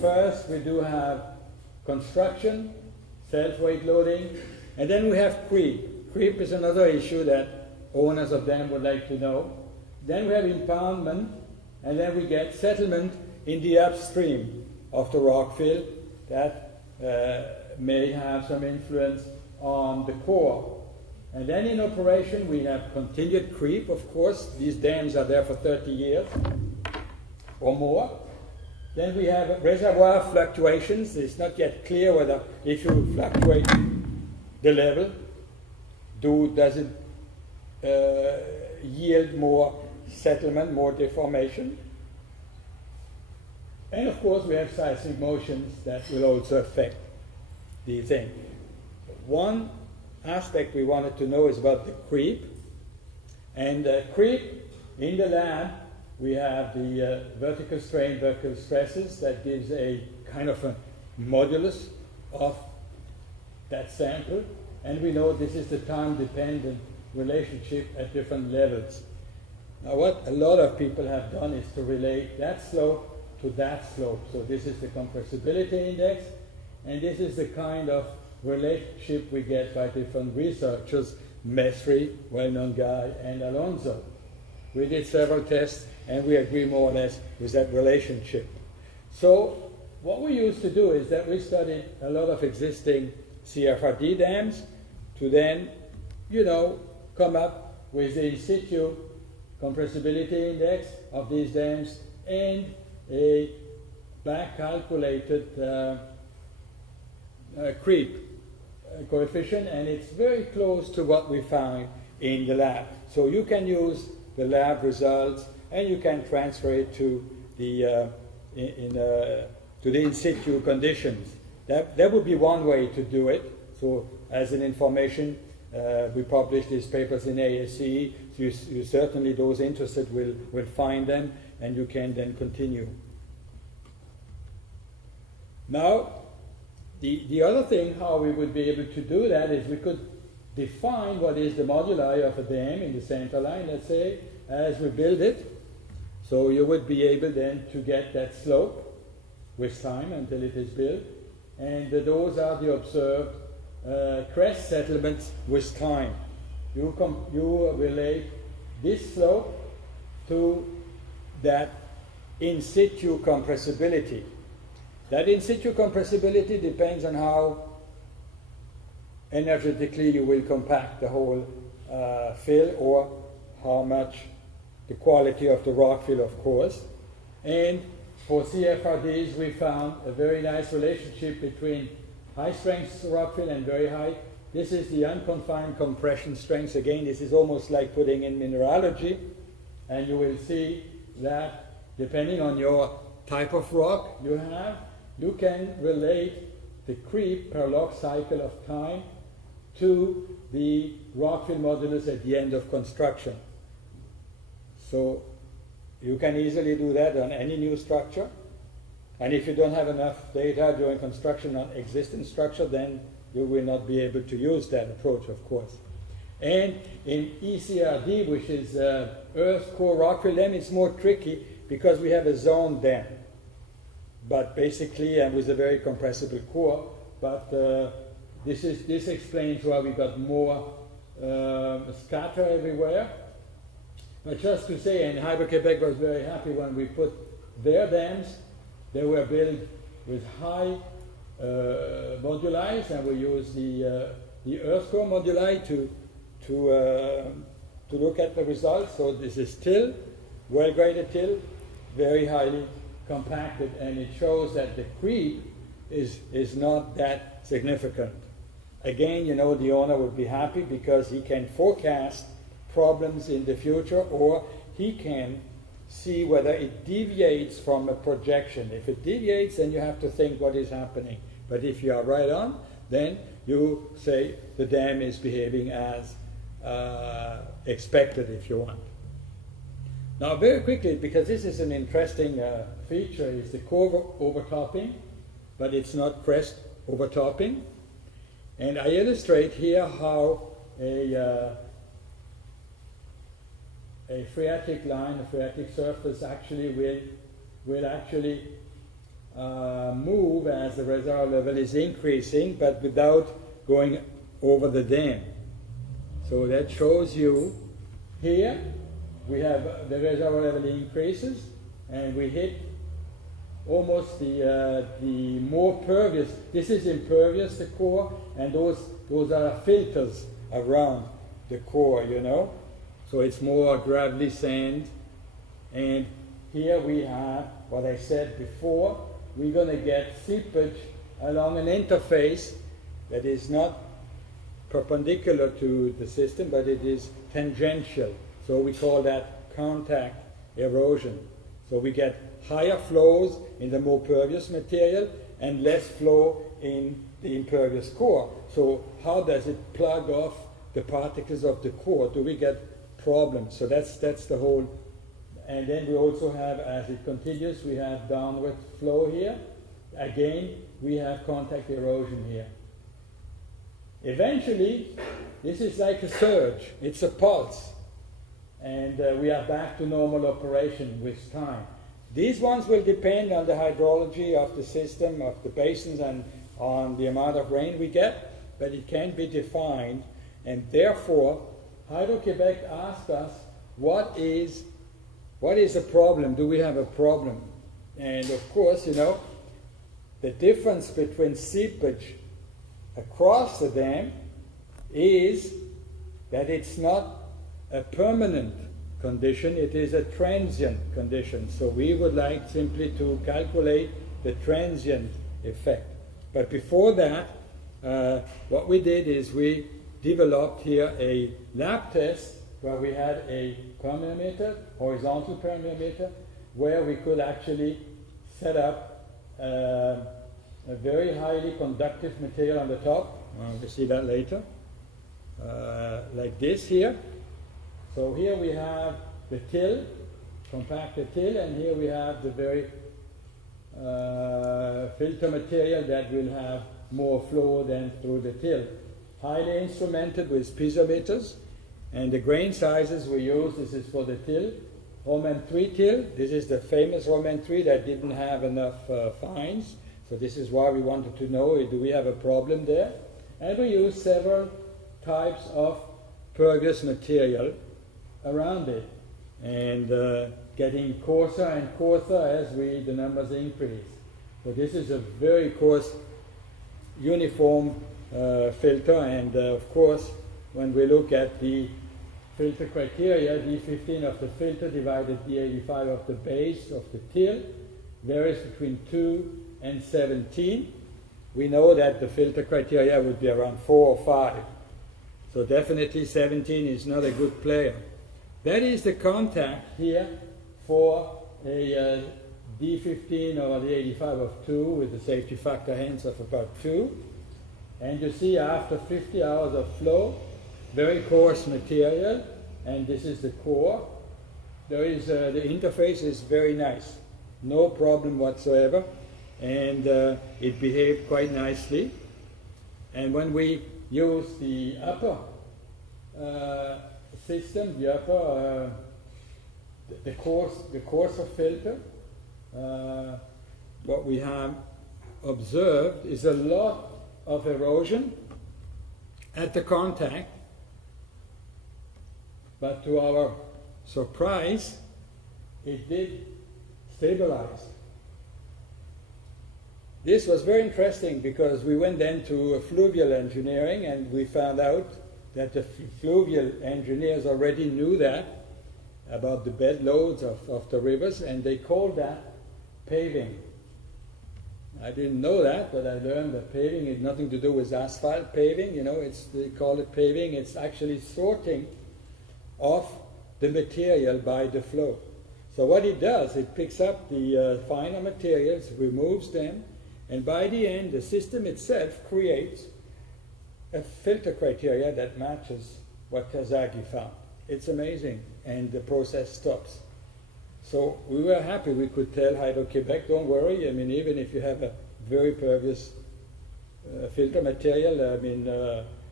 first we do have construction, self-weight loading, and then we have creep. Creep is another issue that owners of them would like to know. Then we have impoundment, and then we get settlement in the upstream of the Rockfill that may have some influence on the core. And then in operation we have continued creep, of course. These dams are there for 30 years or more. Then we have reservoir fluctuations. It's not yet clear whether if you fluctuate the level, does it yield more settlement, more deformation? And of course we have seismic motions that will also affect the thing. One aspect we wanted to know is about the creep. And creep, in the lab, we have the vertical strain, vertical stresses. That gives a kind of a modulus of that sample. And we know this is the time-dependent relationship at different levels. Now what a lot of people have done is to relate that slope to that slope. So this is the compressibility index, and this is the kind of relationship we get by different researchers, Mesri, well-known guy, and Alonso. We did several tests, and we agree more or less with that relationship. So what we used to do is that we studied a lot of existing CFRD dams to then, come up with the in situ compressibility index of these dams and a back calculated creep coefficient, and it's very close to what we found in the lab. So you can use the lab results and you can transfer it to the in situ conditions. That would be one way to do it. So as an information, we publish these papers in ASCE. So you certainly, those interested will find them, and you can then continue. Now, the other thing how we would be able to do that is we could define what is the moduli of a dam in the center line, let's say, as we build it. So you would be able then to get that slope with time until it is built. And those are the observed crest settlements with time. You relate this slope to that in situ compressibility. That in situ compressibility depends on how energetically you will compact the whole fill, or how much the quality of the rock fill, of course. And for CFRDs, we found a very nice relationship between high strength rock fill and very high. This is the unconfined compression strength. Again, this is almost like putting in mineralogy, and you will see that depending on your type of rock you have, you can relate the creep per log cycle of time to the rock fill modulus at the end of construction. So you can easily do that on any new structure. And if you don't have enough data during construction on existing structure, then you will not be able to use that approach, of course. And in ECRD, which is Earth Core Rockfill dam, it's more tricky because we have a zone dam. But basically, and with a very compressible core, but this explains why we got more scatter everywhere. But just to say, and Hydro-Quebec was very happy when we put their dams. They were built with high moduli, and we use the Earth Core moduli to look at the results. So this is till, well-graded till, very highly compacted, and it shows that the creep is not that significant. Again, the owner would be happy because he can forecast problems in the future, or he can see whether it deviates from a projection. If it deviates, then you have to think what is happening. But if you are right on, then you say the dam is behaving as expected, if you want. Now, very quickly, because this is an interesting feature, is the core overtopping, but it's not crest overtopping. And I illustrate here how a phreatic line, a phreatic surface actually will actually move as the reservoir level is increasing, but without going over the dam. So that shows you here we have the reservoir level increases, and we hit almost the more pervious. This is impervious, the core, and those are filters around the core, So it's more gravelly sand. And here we have what I said before. We're going to get seepage along an interface that is not perpendicular to the system, but it is tangential. So we call that contact erosion. So we get higher flows in the more pervious material and less flow in the impervious core. So how does it plug off the particles of the core? Do we get problems? So that's the whole. And then we also have, as it continues, we have downward flow here. Again, we have contact erosion here. Eventually, this is like a surge. It's a pulse. And we are back to normal operation with time. These ones will depend on the hydrology of the system, of the basins, and on the amount of rain we get, but it can be defined. And therefore, Hydro-Quebec asked us, what is a problem? Do we have a problem? And of course, you know, the difference between seepage across the dam is that it's not a permanent condition, it is a transient condition. So we would like simply to calculate the transient effect. But before that, what we did is we developed here a lab test where we had a permeameter, horizontal permeameter, where we could actually set up a very highly conductive material on the top. We'll see that later. Like this here. So here we have the till, compacted till, and here we have the very filter material that will have more flow than through the till. Highly instrumented with piezometers, and the grain sizes we use, this is for the till. Roman 3 till, this is the famous Roman 3 that didn't have enough fines, so this is why we wanted to know, do we have a problem there? And we use several types of pervious material around it, and getting coarser and coarser as the numbers increase. So this is a very coarse, uniform filter, and of course, when we look at the filter criteria, D15 of the filter divided D85 of the base of the till varies between 2 and 17. We know that the filter criteria would be around 4 or 5. So definitely 17 is not a good player. That is the contact here for a D15 or D85 of 2 with a safety factor hence of about 2. And you see after 50 hours of flow, very coarse material, and this is the core. There is the interface is very nice, no problem whatsoever, and it behaved quite nicely. And when we use the upper system, the upper the coarser filter, what we have observed is a lot of erosion at the contact, but to our surprise, it did stabilize. This was very interesting because we went then to fluvial engineering, and we found out that the fluvial engineers already knew that about the bed loads of the rivers, and they called that paving. I didn't know that, but I learned that paving has nothing to do with asphalt paving. You know, they call it paving. It's actually sorting of the material by the flow. So what it does, it picks up the finer materials, removes them, and by the end, the system itself creates a filter criteria that matches what Kazaki found. It's amazing, and the process stops. So we were happy. We could tell Hydro-Quebec, don't worry, I mean, even if you have a very pervious filter material, I mean,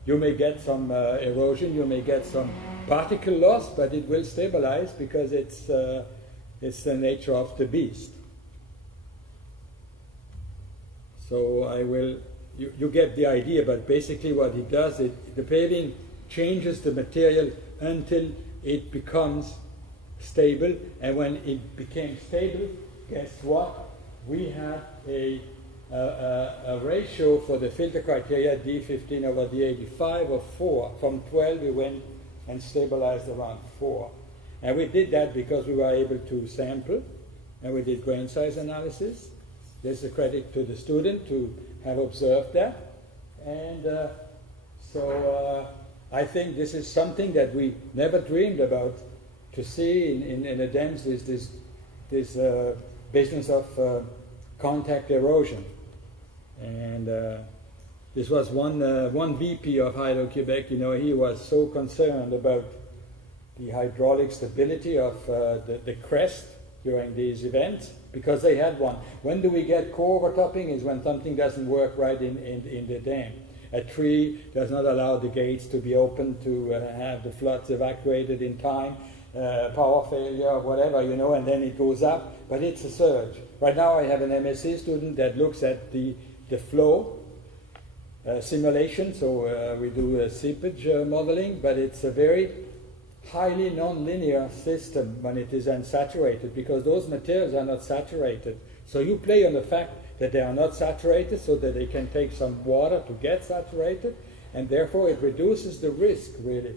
you may get some erosion, you may get some particle loss, but it will stabilize because it's the nature of the beast. So you get the idea, but basically what it does, the paving changes the material until it becomes stable, and when it became stable, guess what? We had a ratio for the filter criteria D15 over D85 of 4. From 12 we went and stabilized around 4. And we did that because we were able to sample, and we did grain size analysis. There's a credit to the student to have observed that. And so I think this is something that we never dreamed about to see in the dams, is this business of contact erosion. And this was one VP of Hydro-Quebec, you know, he was so concerned about the hydraulic stability of the crest during these events, because they had one. When do we get co-overtopping? Is when something doesn't work right in the dam. A tree does not allow the gates to be open to have the floods evacuated in time, power failure or whatever, you know, and then it goes up, but it's a surge. Right now I have an MSc student that looks at the flow simulation, so we do seepage modeling, but it's a very highly non-linear system when it is unsaturated, because those materials are not saturated. So you play on the fact that they are not saturated so that they can take some water to get saturated, and therefore it reduces the risk, really.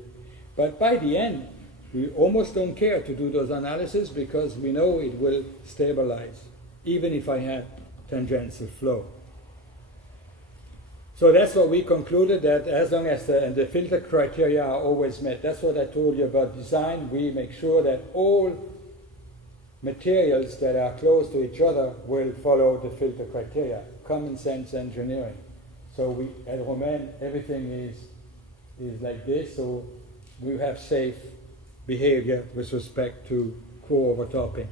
But by the end, we almost don't care to do those analyses because we know it will stabilize, even if I had tangential flow. So that's what we concluded, that as long as the filter criteria are always met. That's what I told you about design. We make sure that all materials that are close to each other will follow the filter criteria. Common sense engineering. So we, at Romain, everything is like this, so we have safe behavior with respect to core overtopping.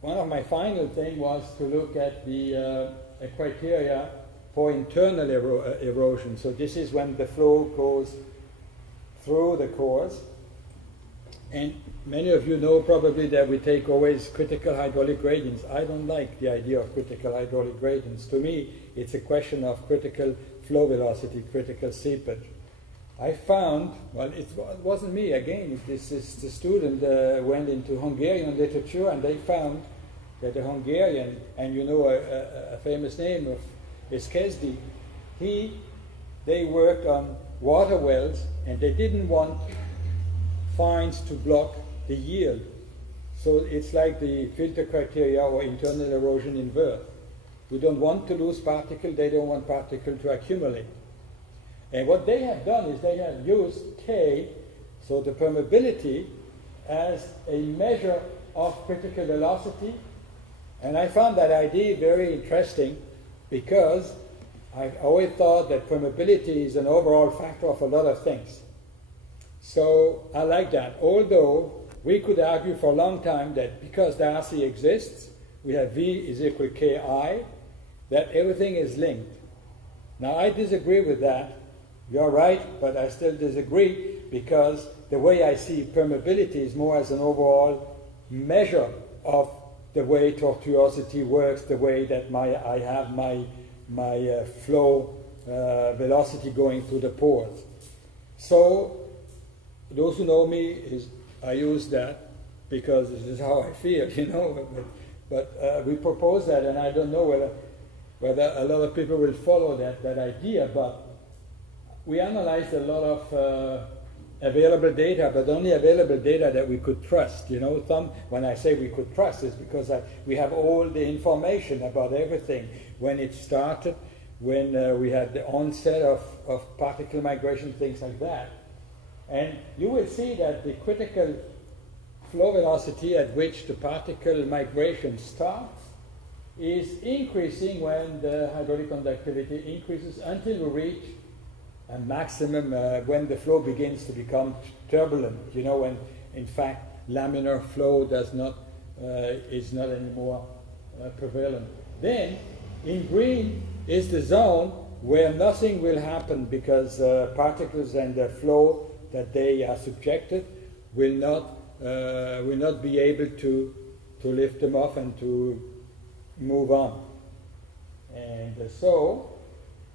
One of my final things was to look at the criteria for internal erosion. So this is when the flow goes through the cores. And many of you know probably that we take always critical hydraulic gradients. I don't like the idea of critical hydraulic gradients. To me, it's a question of critical flow velocity, critical seepage. I found, well, it wasn't me, again, this is the student went into Hungarian literature, and they found that the Hungarian, and you know a famous name of Eszkesdi, they worked on water wells, and they didn't want fines to block the yield. So it's like the filter criteria or internal erosion inverse. We don't want to lose particle, they don't want particle to accumulate. And what they have done is they have used K, so the permeability, as a measure of critical velocity. And I found that idea very interesting because I've always thought that permeability is an overall factor of a lot of things. So I like that, although we could argue for a long time that because the RC exists, we have V is equal to Ki, that everything is linked. Now I disagree with that. You're right, but I still disagree because the way I see permeability is more as an overall measure of the way tortuosity works, the way that I have my flow velocity going through the pores. So those who know me, I use that because this is how I feel, you know. But we propose that, and I don't know whether a lot of people will follow that idea, but we analyzed a lot of available data, but only available data that we could trust. You know, when I say we could trust, is because we have all the information about everything. When it started, when we had the onset of particle migration, things like that. And you will see that the critical flow velocity at which the particle migration starts is increasing when the hydraulic conductivity increases until we reach a maximum when the flow begins to become turbulent, you know, when in fact laminar flow is not anymore prevalent. Then in green is the zone where nothing will happen because particles and the flow that they are subjected will not be able to lift them off and to move on. And so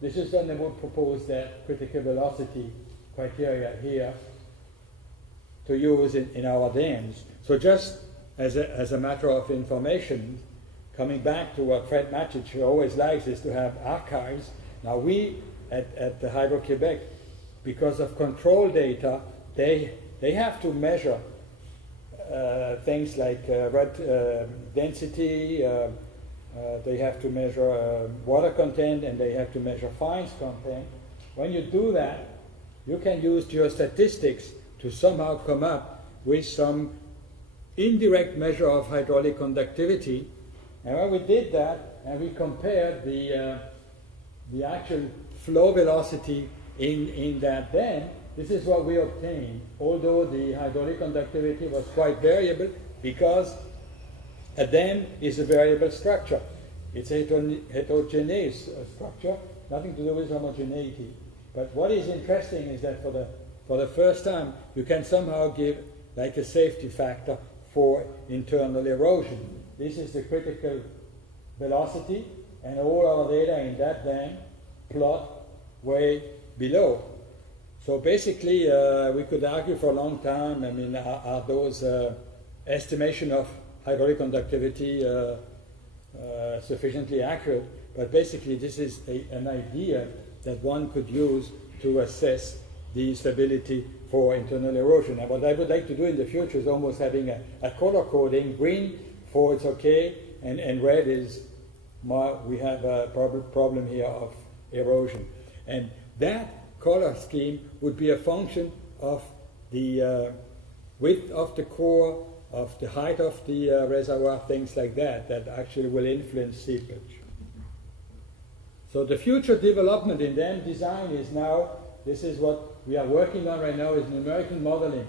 this is when they would propose that critical velocity criteria here to use in our dams. So just as a matter of information, coming back to what Fred Matic always likes is to have archives. Now we at the Hydro-Quebec, because of control data, they have to measure things like density, they have to measure water content, and they have to measure fines content. When you do that, you can use geostatistics to somehow come up with some indirect measure of hydraulic conductivity. And when we did that, and we compared the actual flow velocity in that dam, this is what we obtained, although the hydraulic conductivity was quite variable because a dam is a variable structure. It's a heterogeneous structure, nothing to do with homogeneity. But what is interesting is that for the first time, you can somehow give like a safety factor for internal erosion. This is the critical velocity, and all our data in that dam plot way below. So basically, we could argue for a long time, I mean, are those estimation of hydraulic conductivity sufficiently accurate, but basically this is an idea that one could use to assess the stability for internal erosion. And what I would like to do in the future is almost having a color coding. Green for it's okay, and red is we have a problem here of erosion. And that color scheme would be a function of the width of the core, of the height of the reservoir, things like that, that actually will influence seepage. So the future development in dam design is now, this is what we are working on right now, is numerical modeling.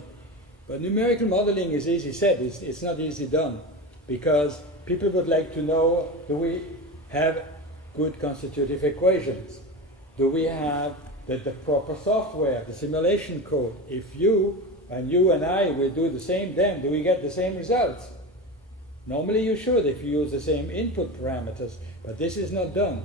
But numerical modeling is easy said, it's not easy done, because people would like to know, do we have good constitutive equations? Do we have the proper software, the simulation code? If you and I will do the same dam, do we get the same results? Normally you should if you use the same input parameters, but this is not done.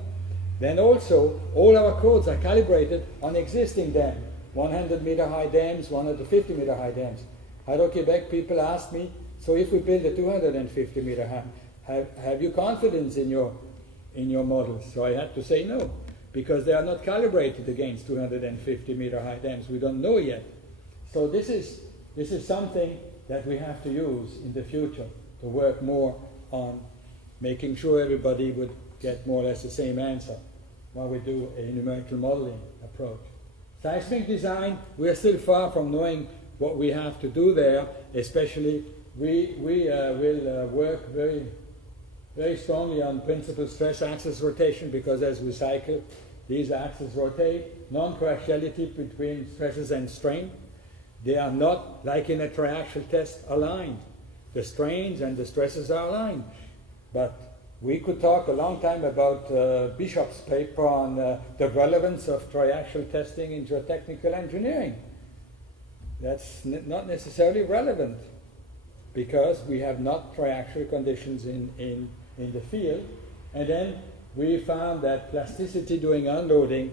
Then also, all our codes are calibrated on existing dams, 100-meter high dams, 150-meter high dams. Hydro-Quebec people ask me, so if we build a 250-meter dam, have you confidence in your models? So I had to say no, because they are not calibrated against 250-meter high dams. We don't know yet. So this is something that we have to use in the future to work more on making sure everybody would get more or less the same answer while we do a numerical modeling approach. Seismic design, we are still far from knowing what we have to do there, especially we will work very, very strongly on principal stress axis rotation, because as we cycle, these axes rotate, non-coaxiality between stresses and strain. They are not, like in a triaxial test, aligned. The strains and the stresses are aligned. But we could talk a long time about Bishop's paper on the relevance of triaxial testing in geotechnical engineering. That's not necessarily relevant, because we have not triaxial conditions in the field. And then we found that plasticity during unloading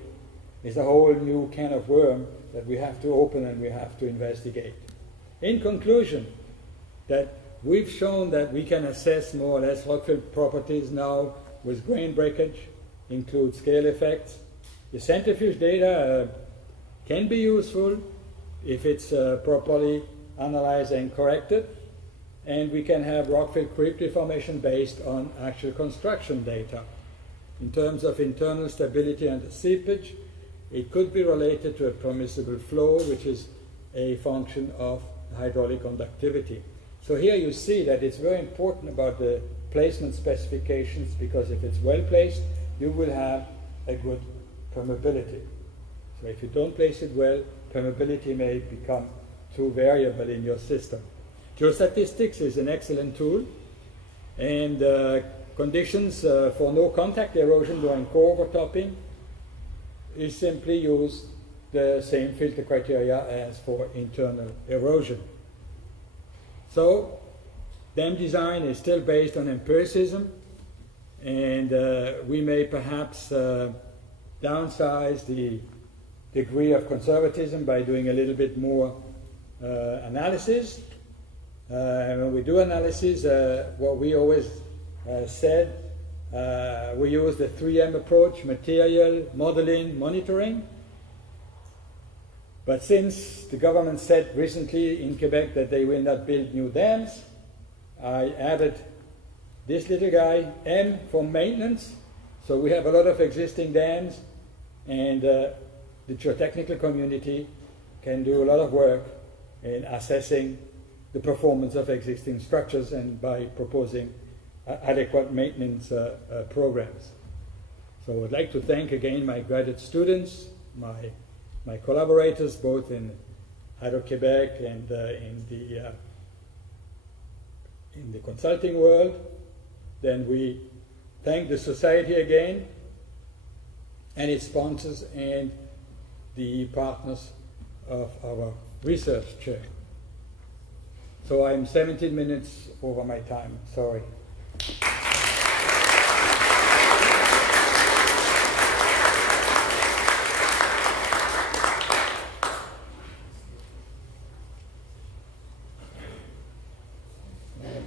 is a whole new can of worm that we have to open and we have to investigate. In conclusion, that we've shown that we can assess more or less Rockfill properties now with grain breakage, include scale effects. The centrifuge data can be useful if it's properly analyzed and corrected, and we can have Rockfill creep deformation based on actual construction data. In terms of internal stability and seepage, it could be related to a permissible flow, which is a function of hydraulic conductivity. So here you see that it's very important about the placement specifications, because if it's well placed, you will have a good permeability. So if you don't place it well, permeability may become too variable in your system. Geostatistics is an excellent tool, and conditions for no contact erosion during core overtopping is simply use the same filter criteria as for internal erosion. So, dam design is still based on empiricism, and we may perhaps downsize the degree of conservatism by doing a little bit more analysis. When we do analysis, what we always said, we use the 3M approach: material, modeling, monitoring. But since the government said recently in Quebec that they will not build new dams, I added this little guy, M, for maintenance. So we have a lot of existing dams, and the geotechnical community can do a lot of work in assessing the performance of existing structures and by proposing adequate maintenance programs. So I'd like to thank again my graduate students, my collaborators, both in Hydro-Quebec and in the consulting world. Then we thank the Society again, and its sponsors, and the partners of our research chair. So I'm 17 minutes over my time, sorry.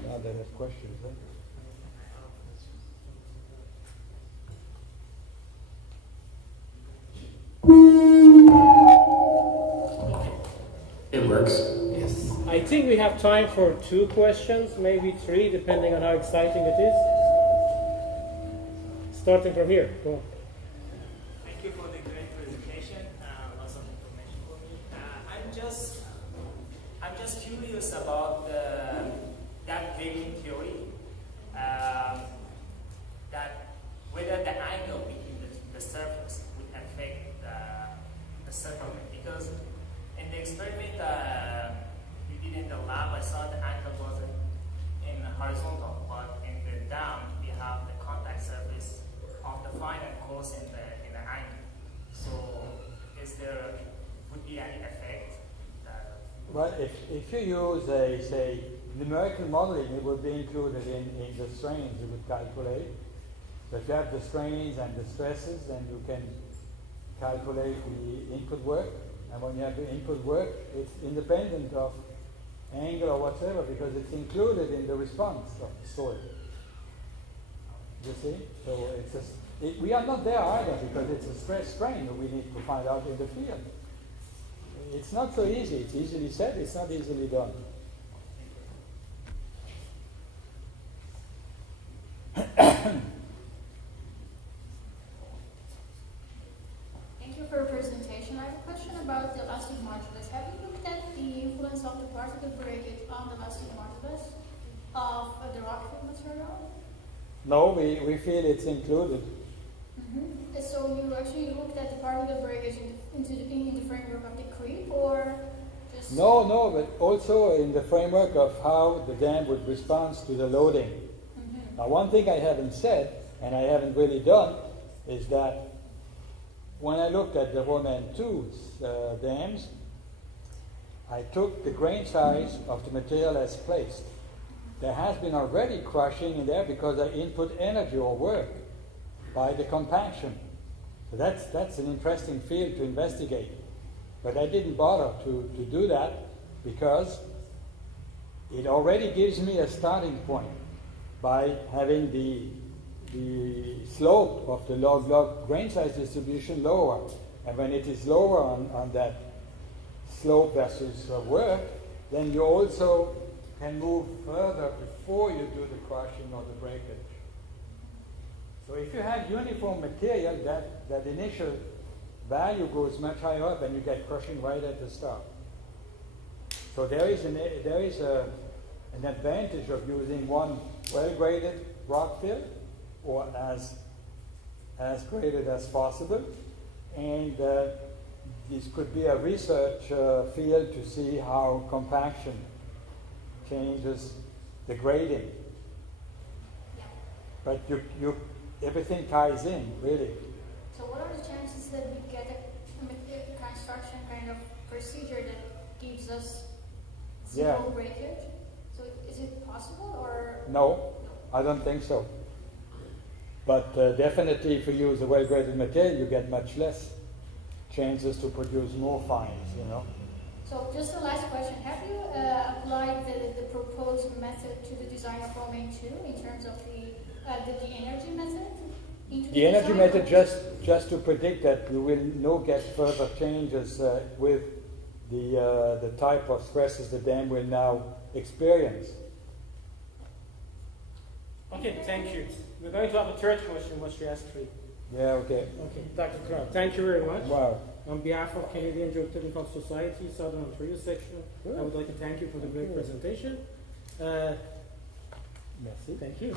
Now there is questions. think we have time for 2 questions, maybe 3, depending on how exciting it is. Starting from here. Go on. Thank you for the great presentation. Lots of information for me. I'm just curious about that breaking theory. That whether the angle between the surface would affect the settlement, because in the experiment we did in the lab, I saw the angle wasn't in horizontal, but in the down we have the contact surface of the final course in the angle. So would be any effect? Well, if you use a, say, numerical modeling, it would be included in the strains you would calculate. So if you have the strains and the stresses, then you can calculate the input work. And when you have the input work, it's independent of angle or whatever, because it's included in the response of the soil. You see? So we are not there either, because it's a stress strain that we need to find out in the field. It's not so easy. It's easily said, it's not easily done. Thank you for your presentation. I have a question about the elastic modulus. Have you looked at the influence of the particle breakage on the elastic modulus of the Rockfill material? No, we feel it's included. Mm-hmm. So you actually looked at the particle breakage in the framework of the creep, or just... No, but also in the framework of how the dam would respond to the loading. Mm-hmm. Now, one thing I haven't said, and I haven't really done, is that when I looked at the Roman 2's dams, I took the grain size of the material as placed. There has been already crushing in there because I input energy or work by the compaction. So that's an interesting field to investigate. But I didn't bother to do that because it already gives me a starting point by having the slope of the log grain size distribution lower. And when it is lower on that slope versus work, then you also can move further before you do the crushing or the breakage. So if you have uniform material, that initial value goes much higher up and you get crushing right at the start. So there is an advantage of using one well-graded Rockfill, or as graded as possible. And this could be a research field to see how compaction changes the grading. Yeah. But everything ties in, really. So what are the chances that we get a construction kind of procedure that gives us zero breakage? So is it possible, or? No, I don't think so. But definitely if you use a well-graded material, you get much less chances to produce more fines, you know. So just the last question, have you applied the proposed method to the design of Roman 2 in terms of the energy method? The energy method just to predict that you will not get further changes with the type of stresses the dam will now experience. Okay, thank you. We're going to have a third question once we ask 3. Yeah, okay. Okay, Dr. Konrad, thank you very much. Wow. On behalf of Canadian Geotechnical Society, Southern Ontario section, I would like to thank you for the great presentation. Merci. Thank you.